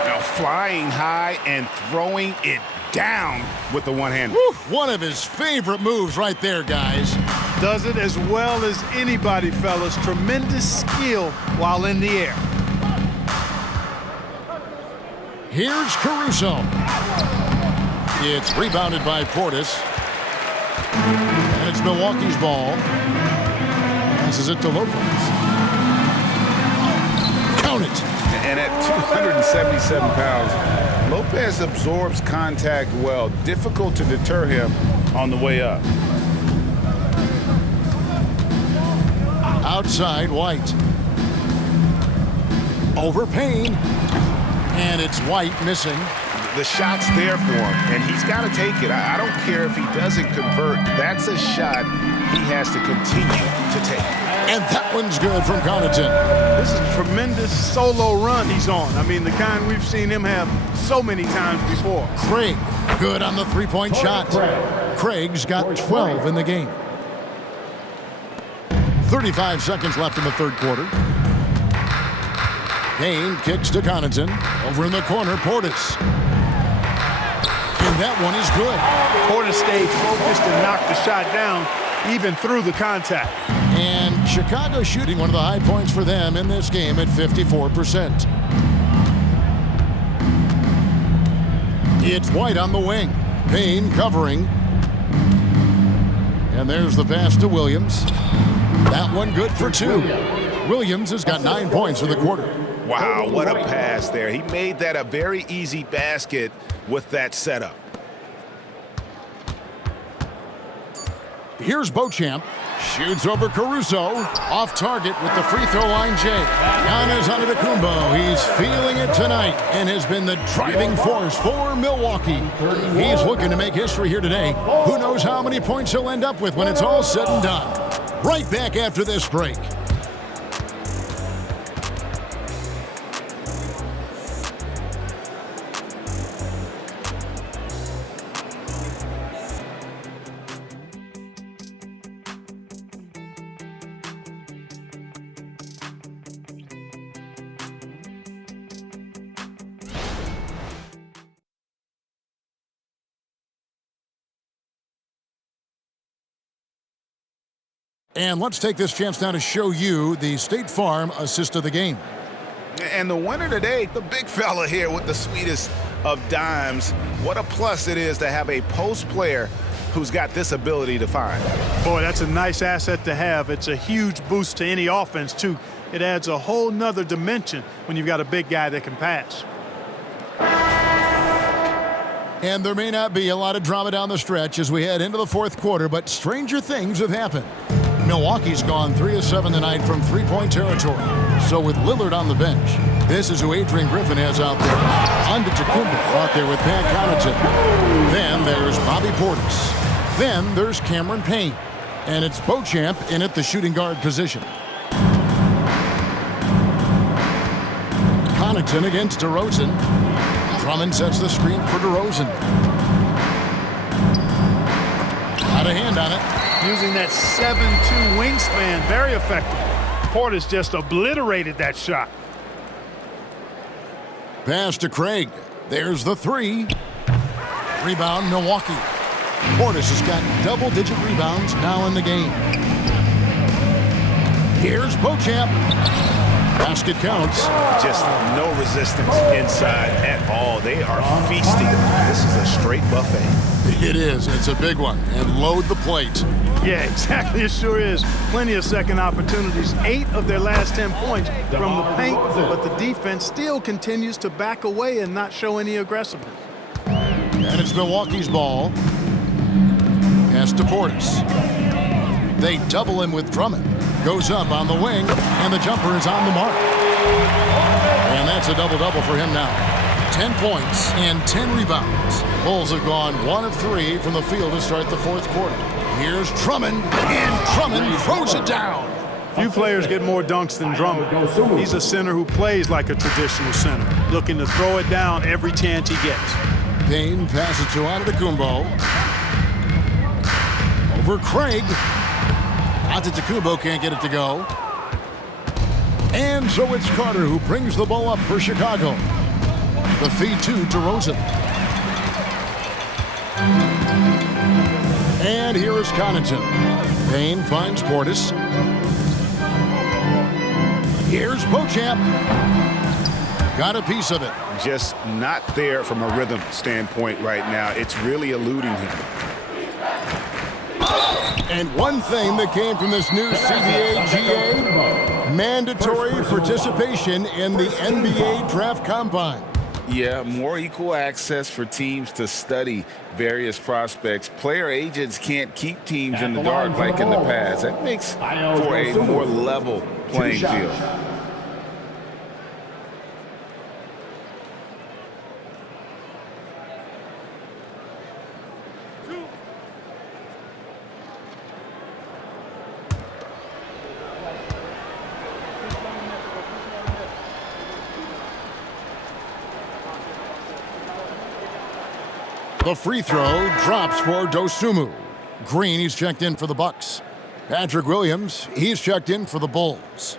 Now flying high and throwing it down with the one-hander. One of his favorite moves right there, guys. Does it as well as anybody, fellas. Tremendous skill while in the air. Here's Caruso. It's rebounded by Portis. And it's Milwaukee's ball. Passes it to Lopez. Count it. And at 277 pounds, Lopez absorbs contact well. Difficult to deter him on the way up. Outside, White. Over Payne. And it's White missing. The shot's there for him, and he's got to take it. I don't care if he doesn't convert. That's a shot he has to continue to take. And that one's good from Connaughton. This is a tremendous solo run he's on. I mean, the kind we've seen him have so many times before. Craig, good on the three-point shot. Craig's got 12 in the game. 35 seconds left in the third quarter. Payne kicks to Connaughton. Over in the corner, Portis. And that one is good. Portis stayed focused and knocked the shot down, even through the contact. And Chicago shooting one of the high points for them in this game at 54%. It's White on the wing. Payne covering. And there's the pass to Williams. That one good for two. Williams has got 9 points in the quarter. Wow, what a pass there. He made that a very easy basket with that setup. Here's Beauchamp. Shoots over Caruso. Off target with the free throw line, Jay. Giannis Antetokounmpo. He's feeling it tonight and has been the driving force for Milwaukee. He's looking to make history here today. Who knows how many points he'll end up with when it's all said and done. Right back after this break. And let's take this chance now to show you the State Farm assist of the game. And the winner today, the big fella here with the sweetest of dimes. What a plus it is to have a post player who's got this ability to find. Boy, that's a nice asset to have. It's a huge boost to any offense, too. It adds a whole nother dimension when you've got a big guy that can pass. And there may not be a lot of drama down the stretch as we head into the fourth quarter, but stranger things have happened. Milwaukee's gone 3 of 7 tonight from three-point territory. So with Lillard on the bench, this is who Adrian Griffin has out there. Antetokounmpo out there with Pat Connaughton. Then there's Bobby Portis. Then there's Cameron Payne. And it's Beauchamp in at the shooting guard position. Connaughton against DeRozen. Drummond sets the screen for DeRozen. Got a hand on it. Using that 7'2" wingspan, very effective. Portis just obliterated that shot. Pass to Craig. There's the three. Rebound, Milwaukee. Portis has got double-digit rebounds now in the game. Here's Beauchamp. Basket counts. Just no resistance inside at all. They are feasting. This is a straight buffet. It is. It's a big one. And load the plate. Yeah, exactly. It sure is. Plenty of second opportunities. 8 of their last 10 points from the paint, but the defense still continues to back away and not show any aggressiveness. And it's Milwaukee's ball. Pass to Portis. They double him with Drummond. Goes up on the wing, and the jumper is on the mark. And that's a double-double for him now. 10 points and 10 rebounds. Bulls have gone 1 of 3 from the field to start the fourth quarter. Here's Drummond, and Drummond throws it down. Few players get more dunks than Drummond. He's a center who plays like a traditional center, looking to throw it down every chance he gets. Payne passes to Antetokounmpo. Over Craig. Antetokounmpo can't get it to go. And so it's Carter who brings the ball up for Chicago. The feed to DeRozen. And here is Connaughton. Payne finds Portis. Here's Beauchamp. Got a piece of it. Just not there from a rhythm standpoint right now. It's really eluding him. And one thing that came from this new CBA GA, mandatory participation in the NBA Draft Combine. Yeah, more equal access for teams to study various prospects. Player agents can't keep teams in the dark like in the past. That makes for a more level playing field. The free throw drops for Dosunmu. Green, he's checked in for the Bucks. Patrick Williams, he's checked in for the Bulls.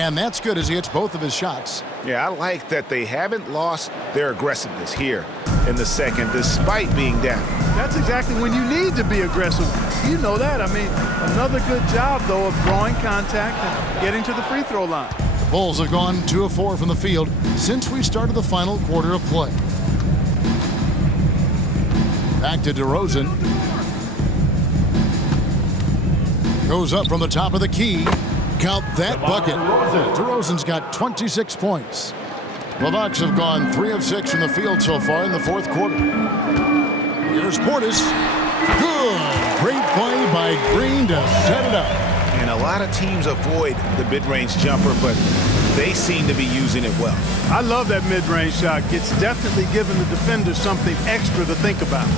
And that's good as he hits both of his shots. Yeah, I like that they haven't lost their aggressiveness here in the second, despite being down. That's exactly when you need to be aggressive. You know that. I mean, another good job, though, of drawing contact and getting to the free throw line. The Bulls have gone 2 of 4 from the field since we started the final quarter of play. Back to DeRozen. Goes up from the top of the key. Count that bucket. DeRozen's got 26 points. The Bucks have gone 3 of 6 from the field so far in the fourth quarter. Here's Portis. Good. Great play by Green to set it up. And a lot of teams avoid the mid-range jumper, but they seem to be using it well. I love that mid-range shot. It's definitely given the defender something extra to think about.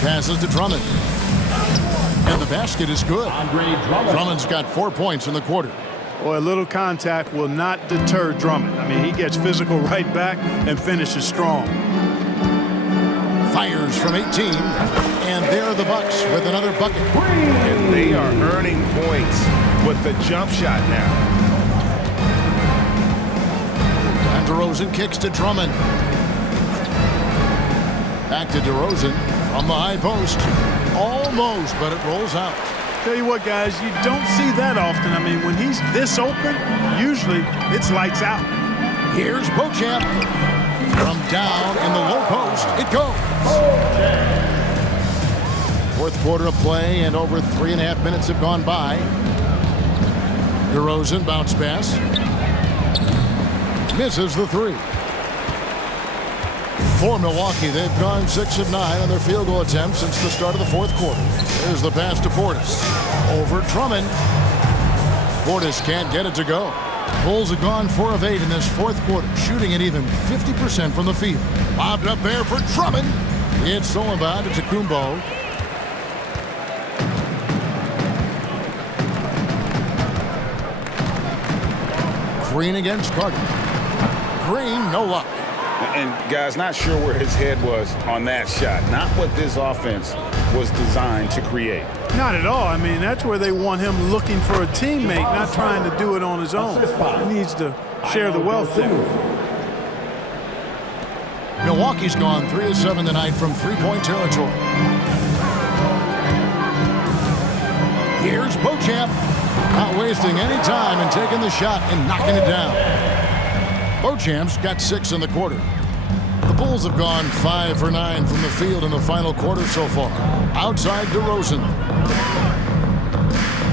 Passes to Drummond. And the basket is good. Drummond's got 4 points in the quarter. Boy, a little contact will not deter Drummond. I mean, he gets physical right back and finishes strong. Fires from 18. And there are the Bucks with another bucket. And they are earning points with the jump shot now. And DeRozen kicks to Drummond. Back to DeRozen from the high post. Almost, but it rolls out. Tell you what, guys, you don't see that often. I mean, when he's this open, usually it's lights out. Here's Beauchamp. From down in the low post, it goes. Fourth quarter of play, and over 3.5 minutes have gone by. DeRozen bounce pass. Misses the three. For Milwaukee, they've gone 6 of 9 on their field goal attempts since the start of the fourth quarter. There's the pass to Portis. Over Drummond. Portis can't get it to go. Bulls have gone 4 of 8 in this fourth quarter, shooting at even 50% from the field. Lobbed up there for Drummond. It's stolen by Kumbo. Green against Carter. Green, no luck. And guys, not sure where his head was on that shot. Not what this offense was designed to create. Not at all. I mean, that's where they want him looking for a teammate, not trying to do it on his own. He needs to share the wealth there. Milwaukee's gone 3 of 7 tonight from three-point territory. Here's Beauchamp. Not wasting any time and taking the shot and knocking it down. Beauchamp's got 6 in the quarter. The Bulls have gone 5 for 9 from the field in the final quarter so far. Outside DeRozen.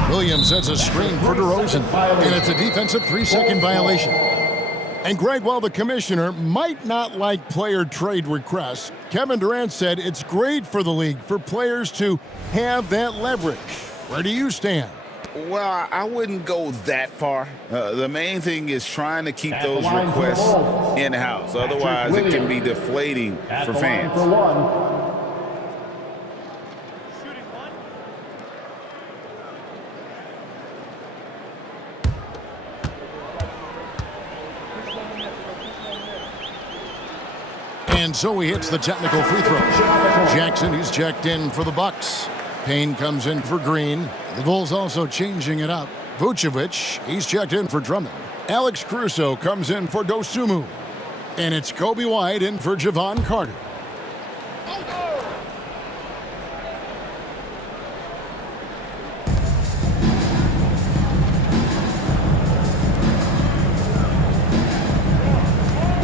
Williams sets a screen for DeRozen, and it's a defensive 3-second violation. And Greg, while the commissioner might not like player trade requests, Kevin Durant said it's great for the league for players to have that leverage. Where do you stand? Well, I wouldn't go that far. The main thing is trying to keep those requests in-house. Otherwise, it can be deflating for fans. And so he hits the technical free throw. Jackson, who's checked in for the Bucks. Payne comes in for Green. The Bulls also changing it up. Vucevic, he's checked in for Drummond. Alex Caruso comes in for Dosunmu. And it's Kobe White in for Javon Carter.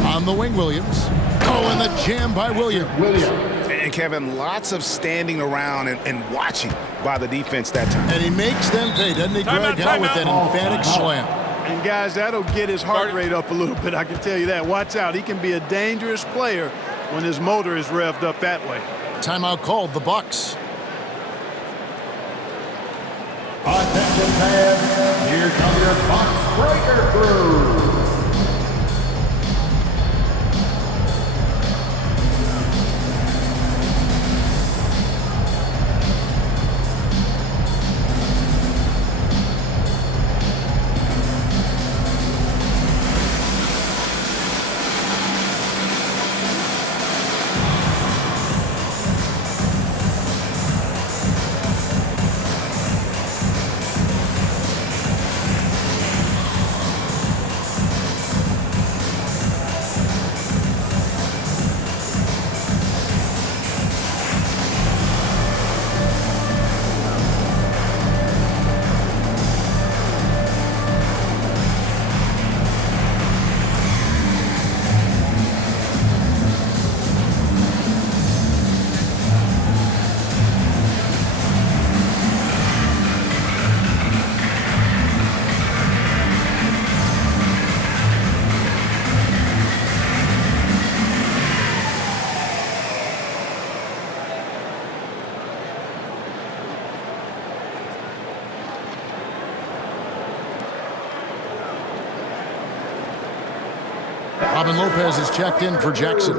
On the wing, Williams. Oh, and the jam by Williams. And Kevin, lots of standing around and watching by the defense that time. And he makes them pay, doesn't he, Greg? Out with that emphatic slam. And guys, that'll get his heart rate up a little bit, I can tell you that. Watch out, he can be a dangerous player when his motor is revved up that way. Timeout called, the Bucks. Attention fans, here come your Bucks breaker crew. Robin Lopez is checked in for Jackson.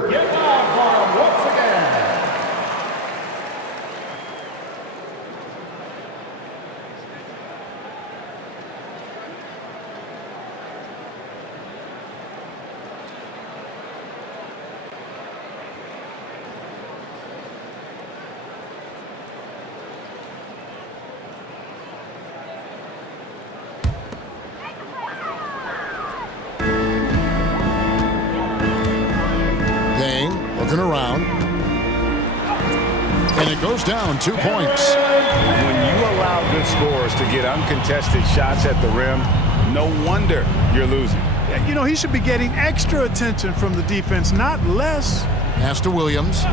Looking around. And it goes down 2 points. When you allow good scorers to get uncontested shots at the rim, no wonder you're losing. You know, he should be getting extra attention from the defense, not less. Pass to Williams.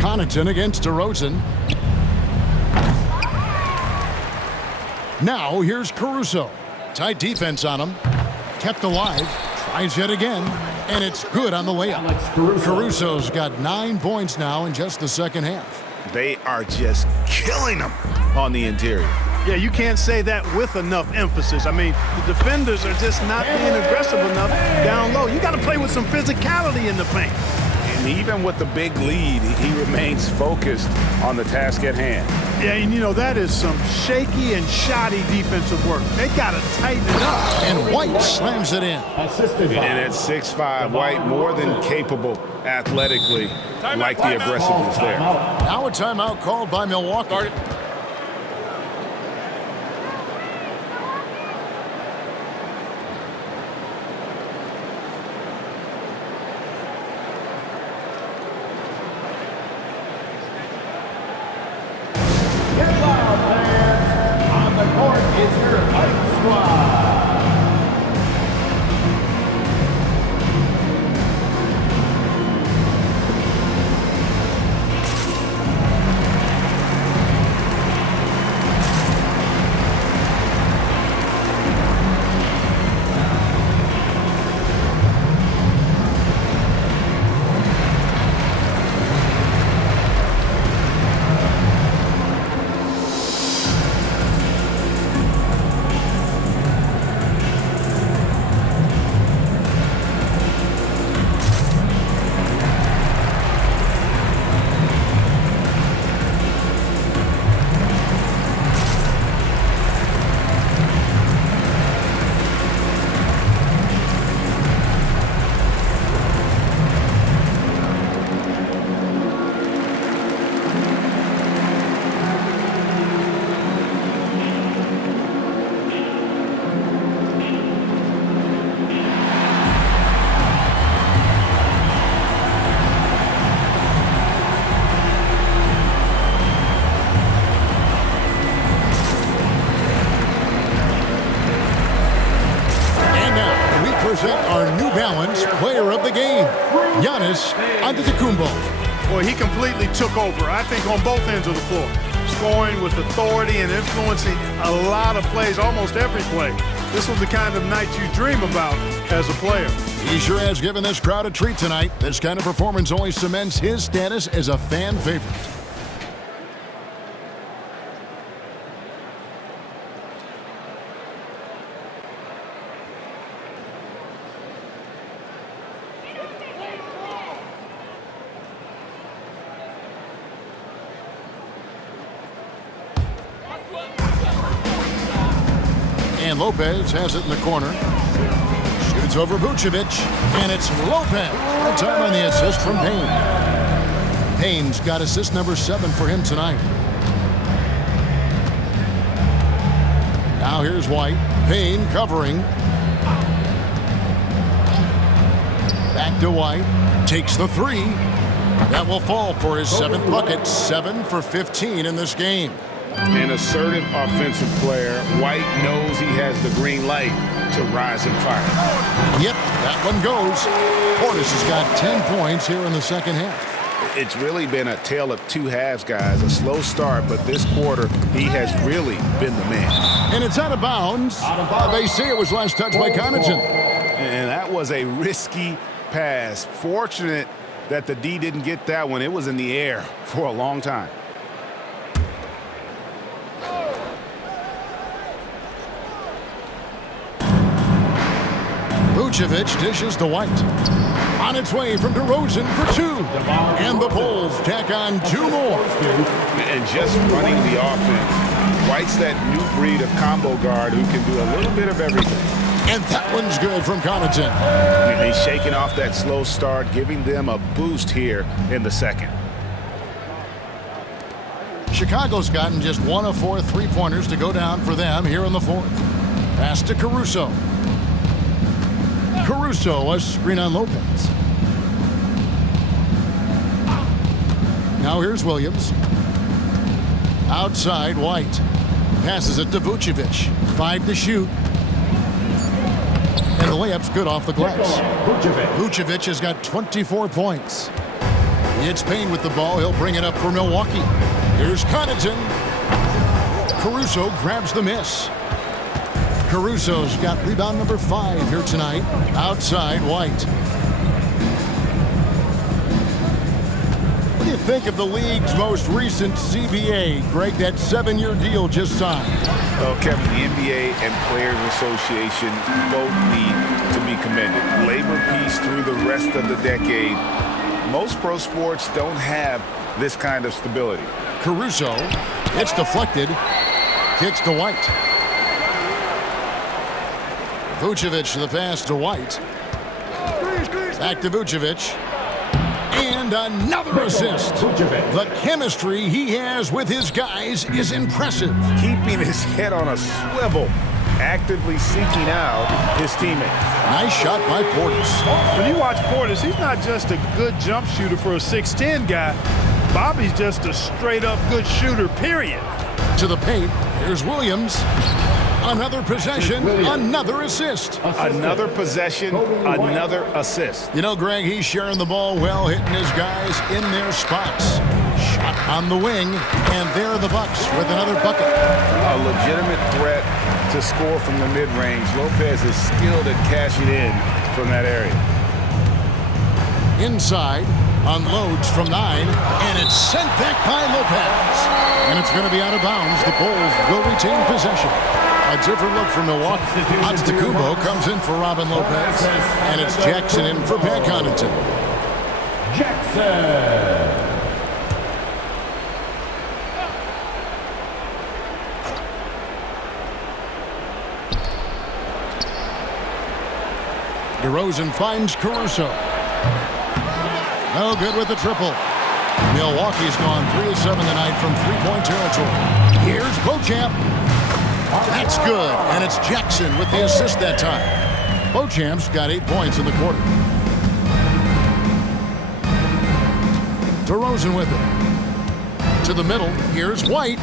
Connaughton against DeRozen. Now here's Caruso. Tight defense on him. Kept alive. Tries yet again, and it's good on the layup. Caruso's got 9 points now in just the second half. They are just killing them on the interior. Yeah, you can't say that with enough emphasis. I mean, the defenders are just not being aggressive enough down low. You got to play with some physicality in the paint. And even with the big lead, he remains focused on the task at hand. Yeah, and you know, that is some shaky and shoddy defensive work. They got to tighten it up. And White slams it in. And at 6'5", White more than capable athletically, like the aggressiveness there. Now a timeout called by Milwaukee. Our New Balance player of the game, Giannis Antetokounmpo. Boy, he completely took over, I think, on both ends of the floor. Scoring with authority and influencing a lot of plays, almost every play. This was the kind of night you dream about as a player. He sure has given this crowd a treat tonight. This kind of performance only cements his status as a fan favorite. And Lopez has it in the corner. Shoots over Vucevic, and it's Lopez. That time on the assist from Payne. Payne's got assist number 7 for him tonight. Now here's White. Payne covering. Back to White. Takes the 3. That will fall for his 7th bucket. 7 for 15 in this game. An assertive offensive player. White knows he has the green light to rise and fire. Yep, that one goes. Portis has got 10 points here in the second half. It's really been a tale of two halves, guys. A slow start, but this quarter, he has really been the man. And it's out of bounds. They say it was last touched by Connaughton. And that was a risky pass. Fortunate that the D didn't get that one. It was in the air for a long time. Vucevic dishes to White. On its way from DeRozen for 2. And the Bulls tack on 2 more. And just running the offense. White's that new breed of combo guard who can do a little bit of everything. And that one's good from Connaughton. And he's shaking off that slow start, giving them a boost here in the second. Chicago's gotten just 1 of 4 3-pointers to go down for them here in the 4th. Pass to Caruso. Caruso, a screen on Lopez. Now here's Williams. Outside, White. Passes it to Vucevic. 5 to shoot. And the layup's good off the glass. Vucevic has got 24 points. It's Payne with the ball. He'll bring it up for Milwaukee. Here's Connaughton. Caruso grabs the miss. Caruso's got rebound number 5 here tonight. Outside, White. What do you think of the league's most recent CBA? Greg, that 7-year deal just signed. Well, Kevin, the NBA and Players Association both need to be commended. Labor peace through the rest of the decade. Most pro sports don't have this kind of stability. Caruso, it's deflected, kicks to White. Vucevic the pass to White. Back to Vucevic. And another assist. The chemistry he has with his guys is impressive. Keeping his head on a swivel, actively seeking out his teammates. Nice shot by Portis. When you watch Portis, he's not just a good jump shooter for a 6'10 guy. Bobby's just a straight-up good shooter, period. To the paint, here's Williams. Another possession, another assist. Another possession, another assist. You know, Greg, he's sharing the ball well, hitting his guys in their spots. Shot on the wing, and there are the Bucks with another bucket. A legitimate threat to score from the mid-range. Lopez is skilled at cashing in from that area. Inside, unloads from 9, and it's sent back by Lopez. And it's going to be out of bounds. The Bulls will retain possession. A different look for Milwaukee. Antetokounmpo comes in for Robin Lopez. And it's Jackson in for Pat Connaughton. Jackson. DeRozen finds Caruso. No good with the triple. Milwaukee's gone 3 of 7 tonight from three-point territory. Here's Beauchamp. That's good, and it's Jackson with the assist that time. Beauchamp's got 8 points in the quarter. DeRozen with it. To the middle, here's White.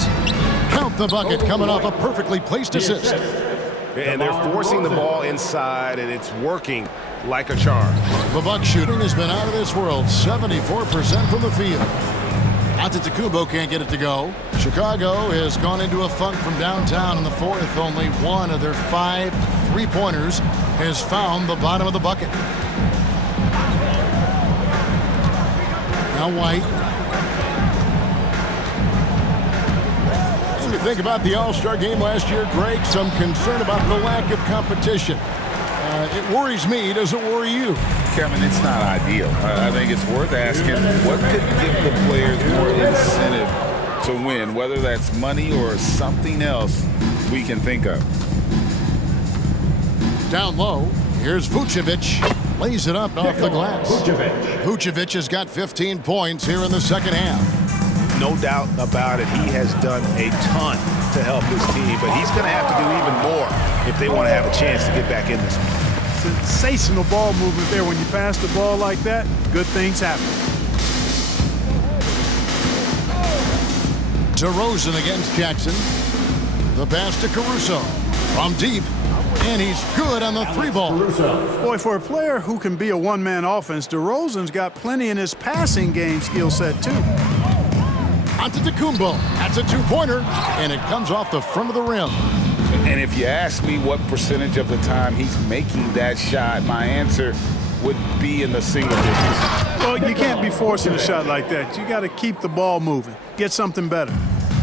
Count the bucket coming off a perfectly placed assist. And they're forcing the ball inside, and it's working like a charm. The Bucks shooting has been out of this world, 74% from the field. Antetokounmpo can't get it to go. Chicago has gone into a funk from downtown in the fourth. Only one of their 5 three-pointers has found the bottom of the bucket. Now White. What do you think about the All-Star game last year, Greg? Some concern about the lack of competition. It worries me. Does it worry you? Kevin, it's not ideal. I think it's worth asking what could give the players more incentive to win, whether that's money or something else we can think of. Down low, here's Vucevic. Lays it up off the glass. Vucevic has got 15 points here in the second half. No doubt about it. He has done a ton to help his team, but he's going to have to do even more if they want to have a chance to get back in this one. Sensational ball movement there. When you pass the ball like that, good things happen. DeRozen against Jackson. The pass to Caruso from deep, and he's good on the 3-ball. Boy, for a player who can be a one-man offense, DeRozen's got plenty in his passing game skill set, too. Antetokounmpo. That's a 2-pointer, and it comes off the front of the rim. And if you ask me what percentage of the time he's making that shot, my answer would be in the single digits. Well, you can't be forcing a shot like that. You got to keep the ball moving, get something better.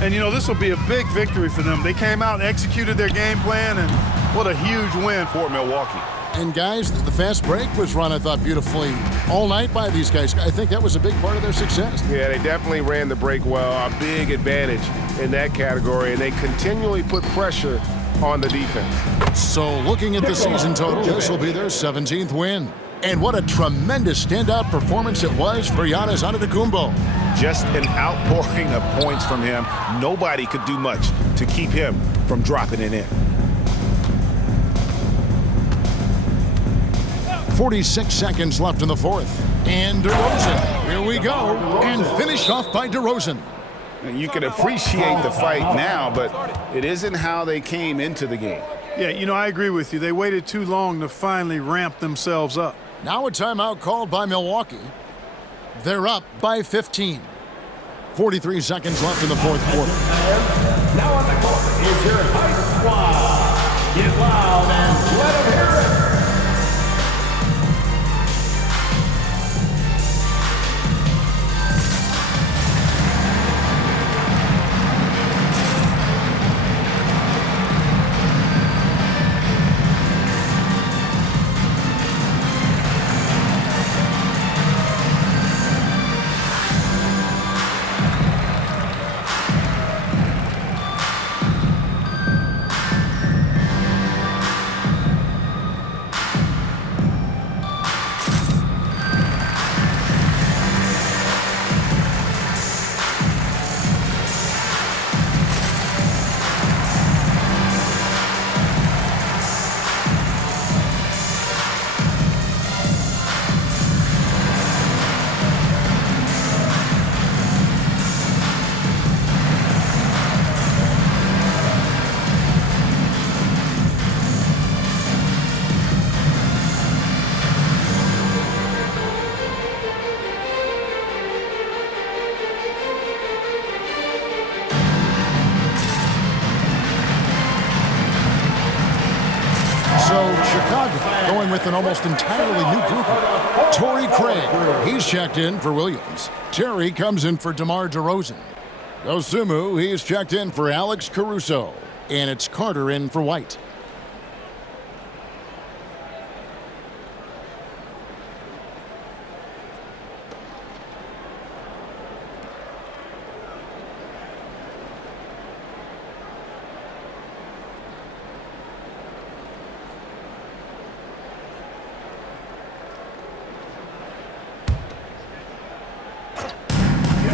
And, you know, this will be a big victory for them. They came out, executed their game plan, and what a huge win for Milwaukee. And, guys, the fast break was run, I thought, beautifully all night by these guys. I think that was a big part of their success. Yeah, they definitely ran the break well. A big advantage in that category, and they continually put pressure on the defense. So looking at the season total, this will be their 17th win. And what a tremendous standout performance it was for Giannis Antetokounmpo. Just an outpouring of points from him. Nobody could do much to keep him from dropping it in. 46 seconds left in the fourth. And DeRozen, here we go. And finished off by DeRozen. And you can appreciate the fight now, but it isn't how they came into the game. Yeah, you know, I agree with you. They waited too long to finally ramp themselves up. Now a timeout called by Milwaukee. They're up by 15. 43 seconds left in the fourth quarter. Now on the court is your Hype Squad. Get loud and let them hear it. Chicago, going with an almost entirely new group. Torrey Craig, he's checked in for Williams. Terry comes in for DeMar DeRozen. Osumu, he's checked in for Alex Caruso. And it's Carter in for White.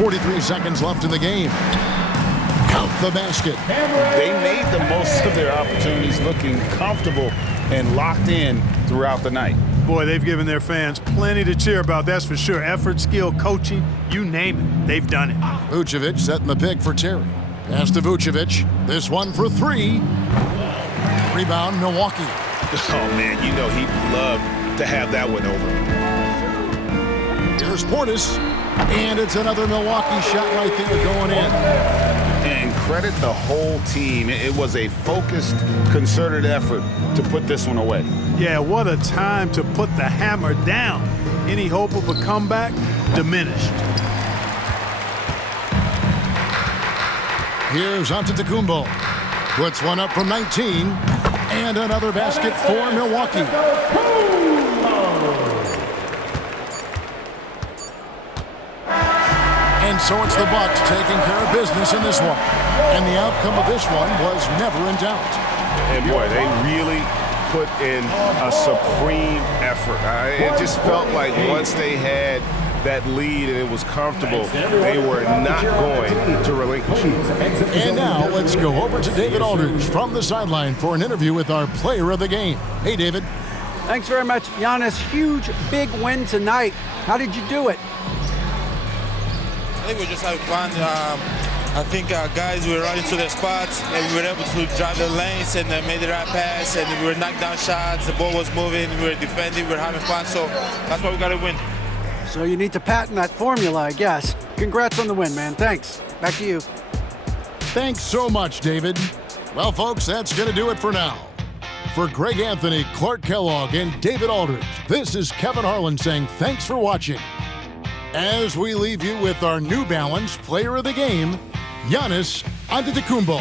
.43 seconds left in the game. Count the basket. They made the most of their opportunities, looking comfortable and locked in throughout the night. Boy, they've given their fans plenty to cheer about, that's for sure. Effort, skill, coaching, you name it, they've done it. Vucevic setting the pick for Terry. Pass to Vucevic. This one for three. Rebound, Milwaukee. Oh, man, you know he'd love to have that one over. Here's Portis. And it's another Milwaukee shot right there going in. And credit the whole team. It was a focused, concerted effort to put this one away. Yeah, what a time to put the hammer down. Any hope of a comeback diminished. Here's Antetokounmpo. Puts one up from 19. And another basket for Milwaukee. And so it's the Bucks taking care of business in this one. And the outcome of this one was never in doubt. And boy, they really put in a supreme effort. It just felt like once they had that lead and it was comfortable, they were not going to relinquish it. And now let's go over to David Aldridge from the sideline for an interview with our player of the game. Hey, David. Thanks very much, Giannis. Huge, big win tonight. How did you do it? I think we just had fun. I think our guys were running to their spots and we were able to drive the lanes and made the right pass and we were knocking down shots. The ball was moving, we were defending, we were having fun. So that's why we got to win. So you need to patent that formula, I guess. Congrats on the win, man. Thanks. Back to you. Thanks so much, David. Well, folks, that's going to do it for now. For Greg Anthony, Clark Kellogg, and David Aldridge, this is Kevin Harlan saying thanks for watching. As we leave you with our New Balance Player of the Game, Giannis Antetokounmpo.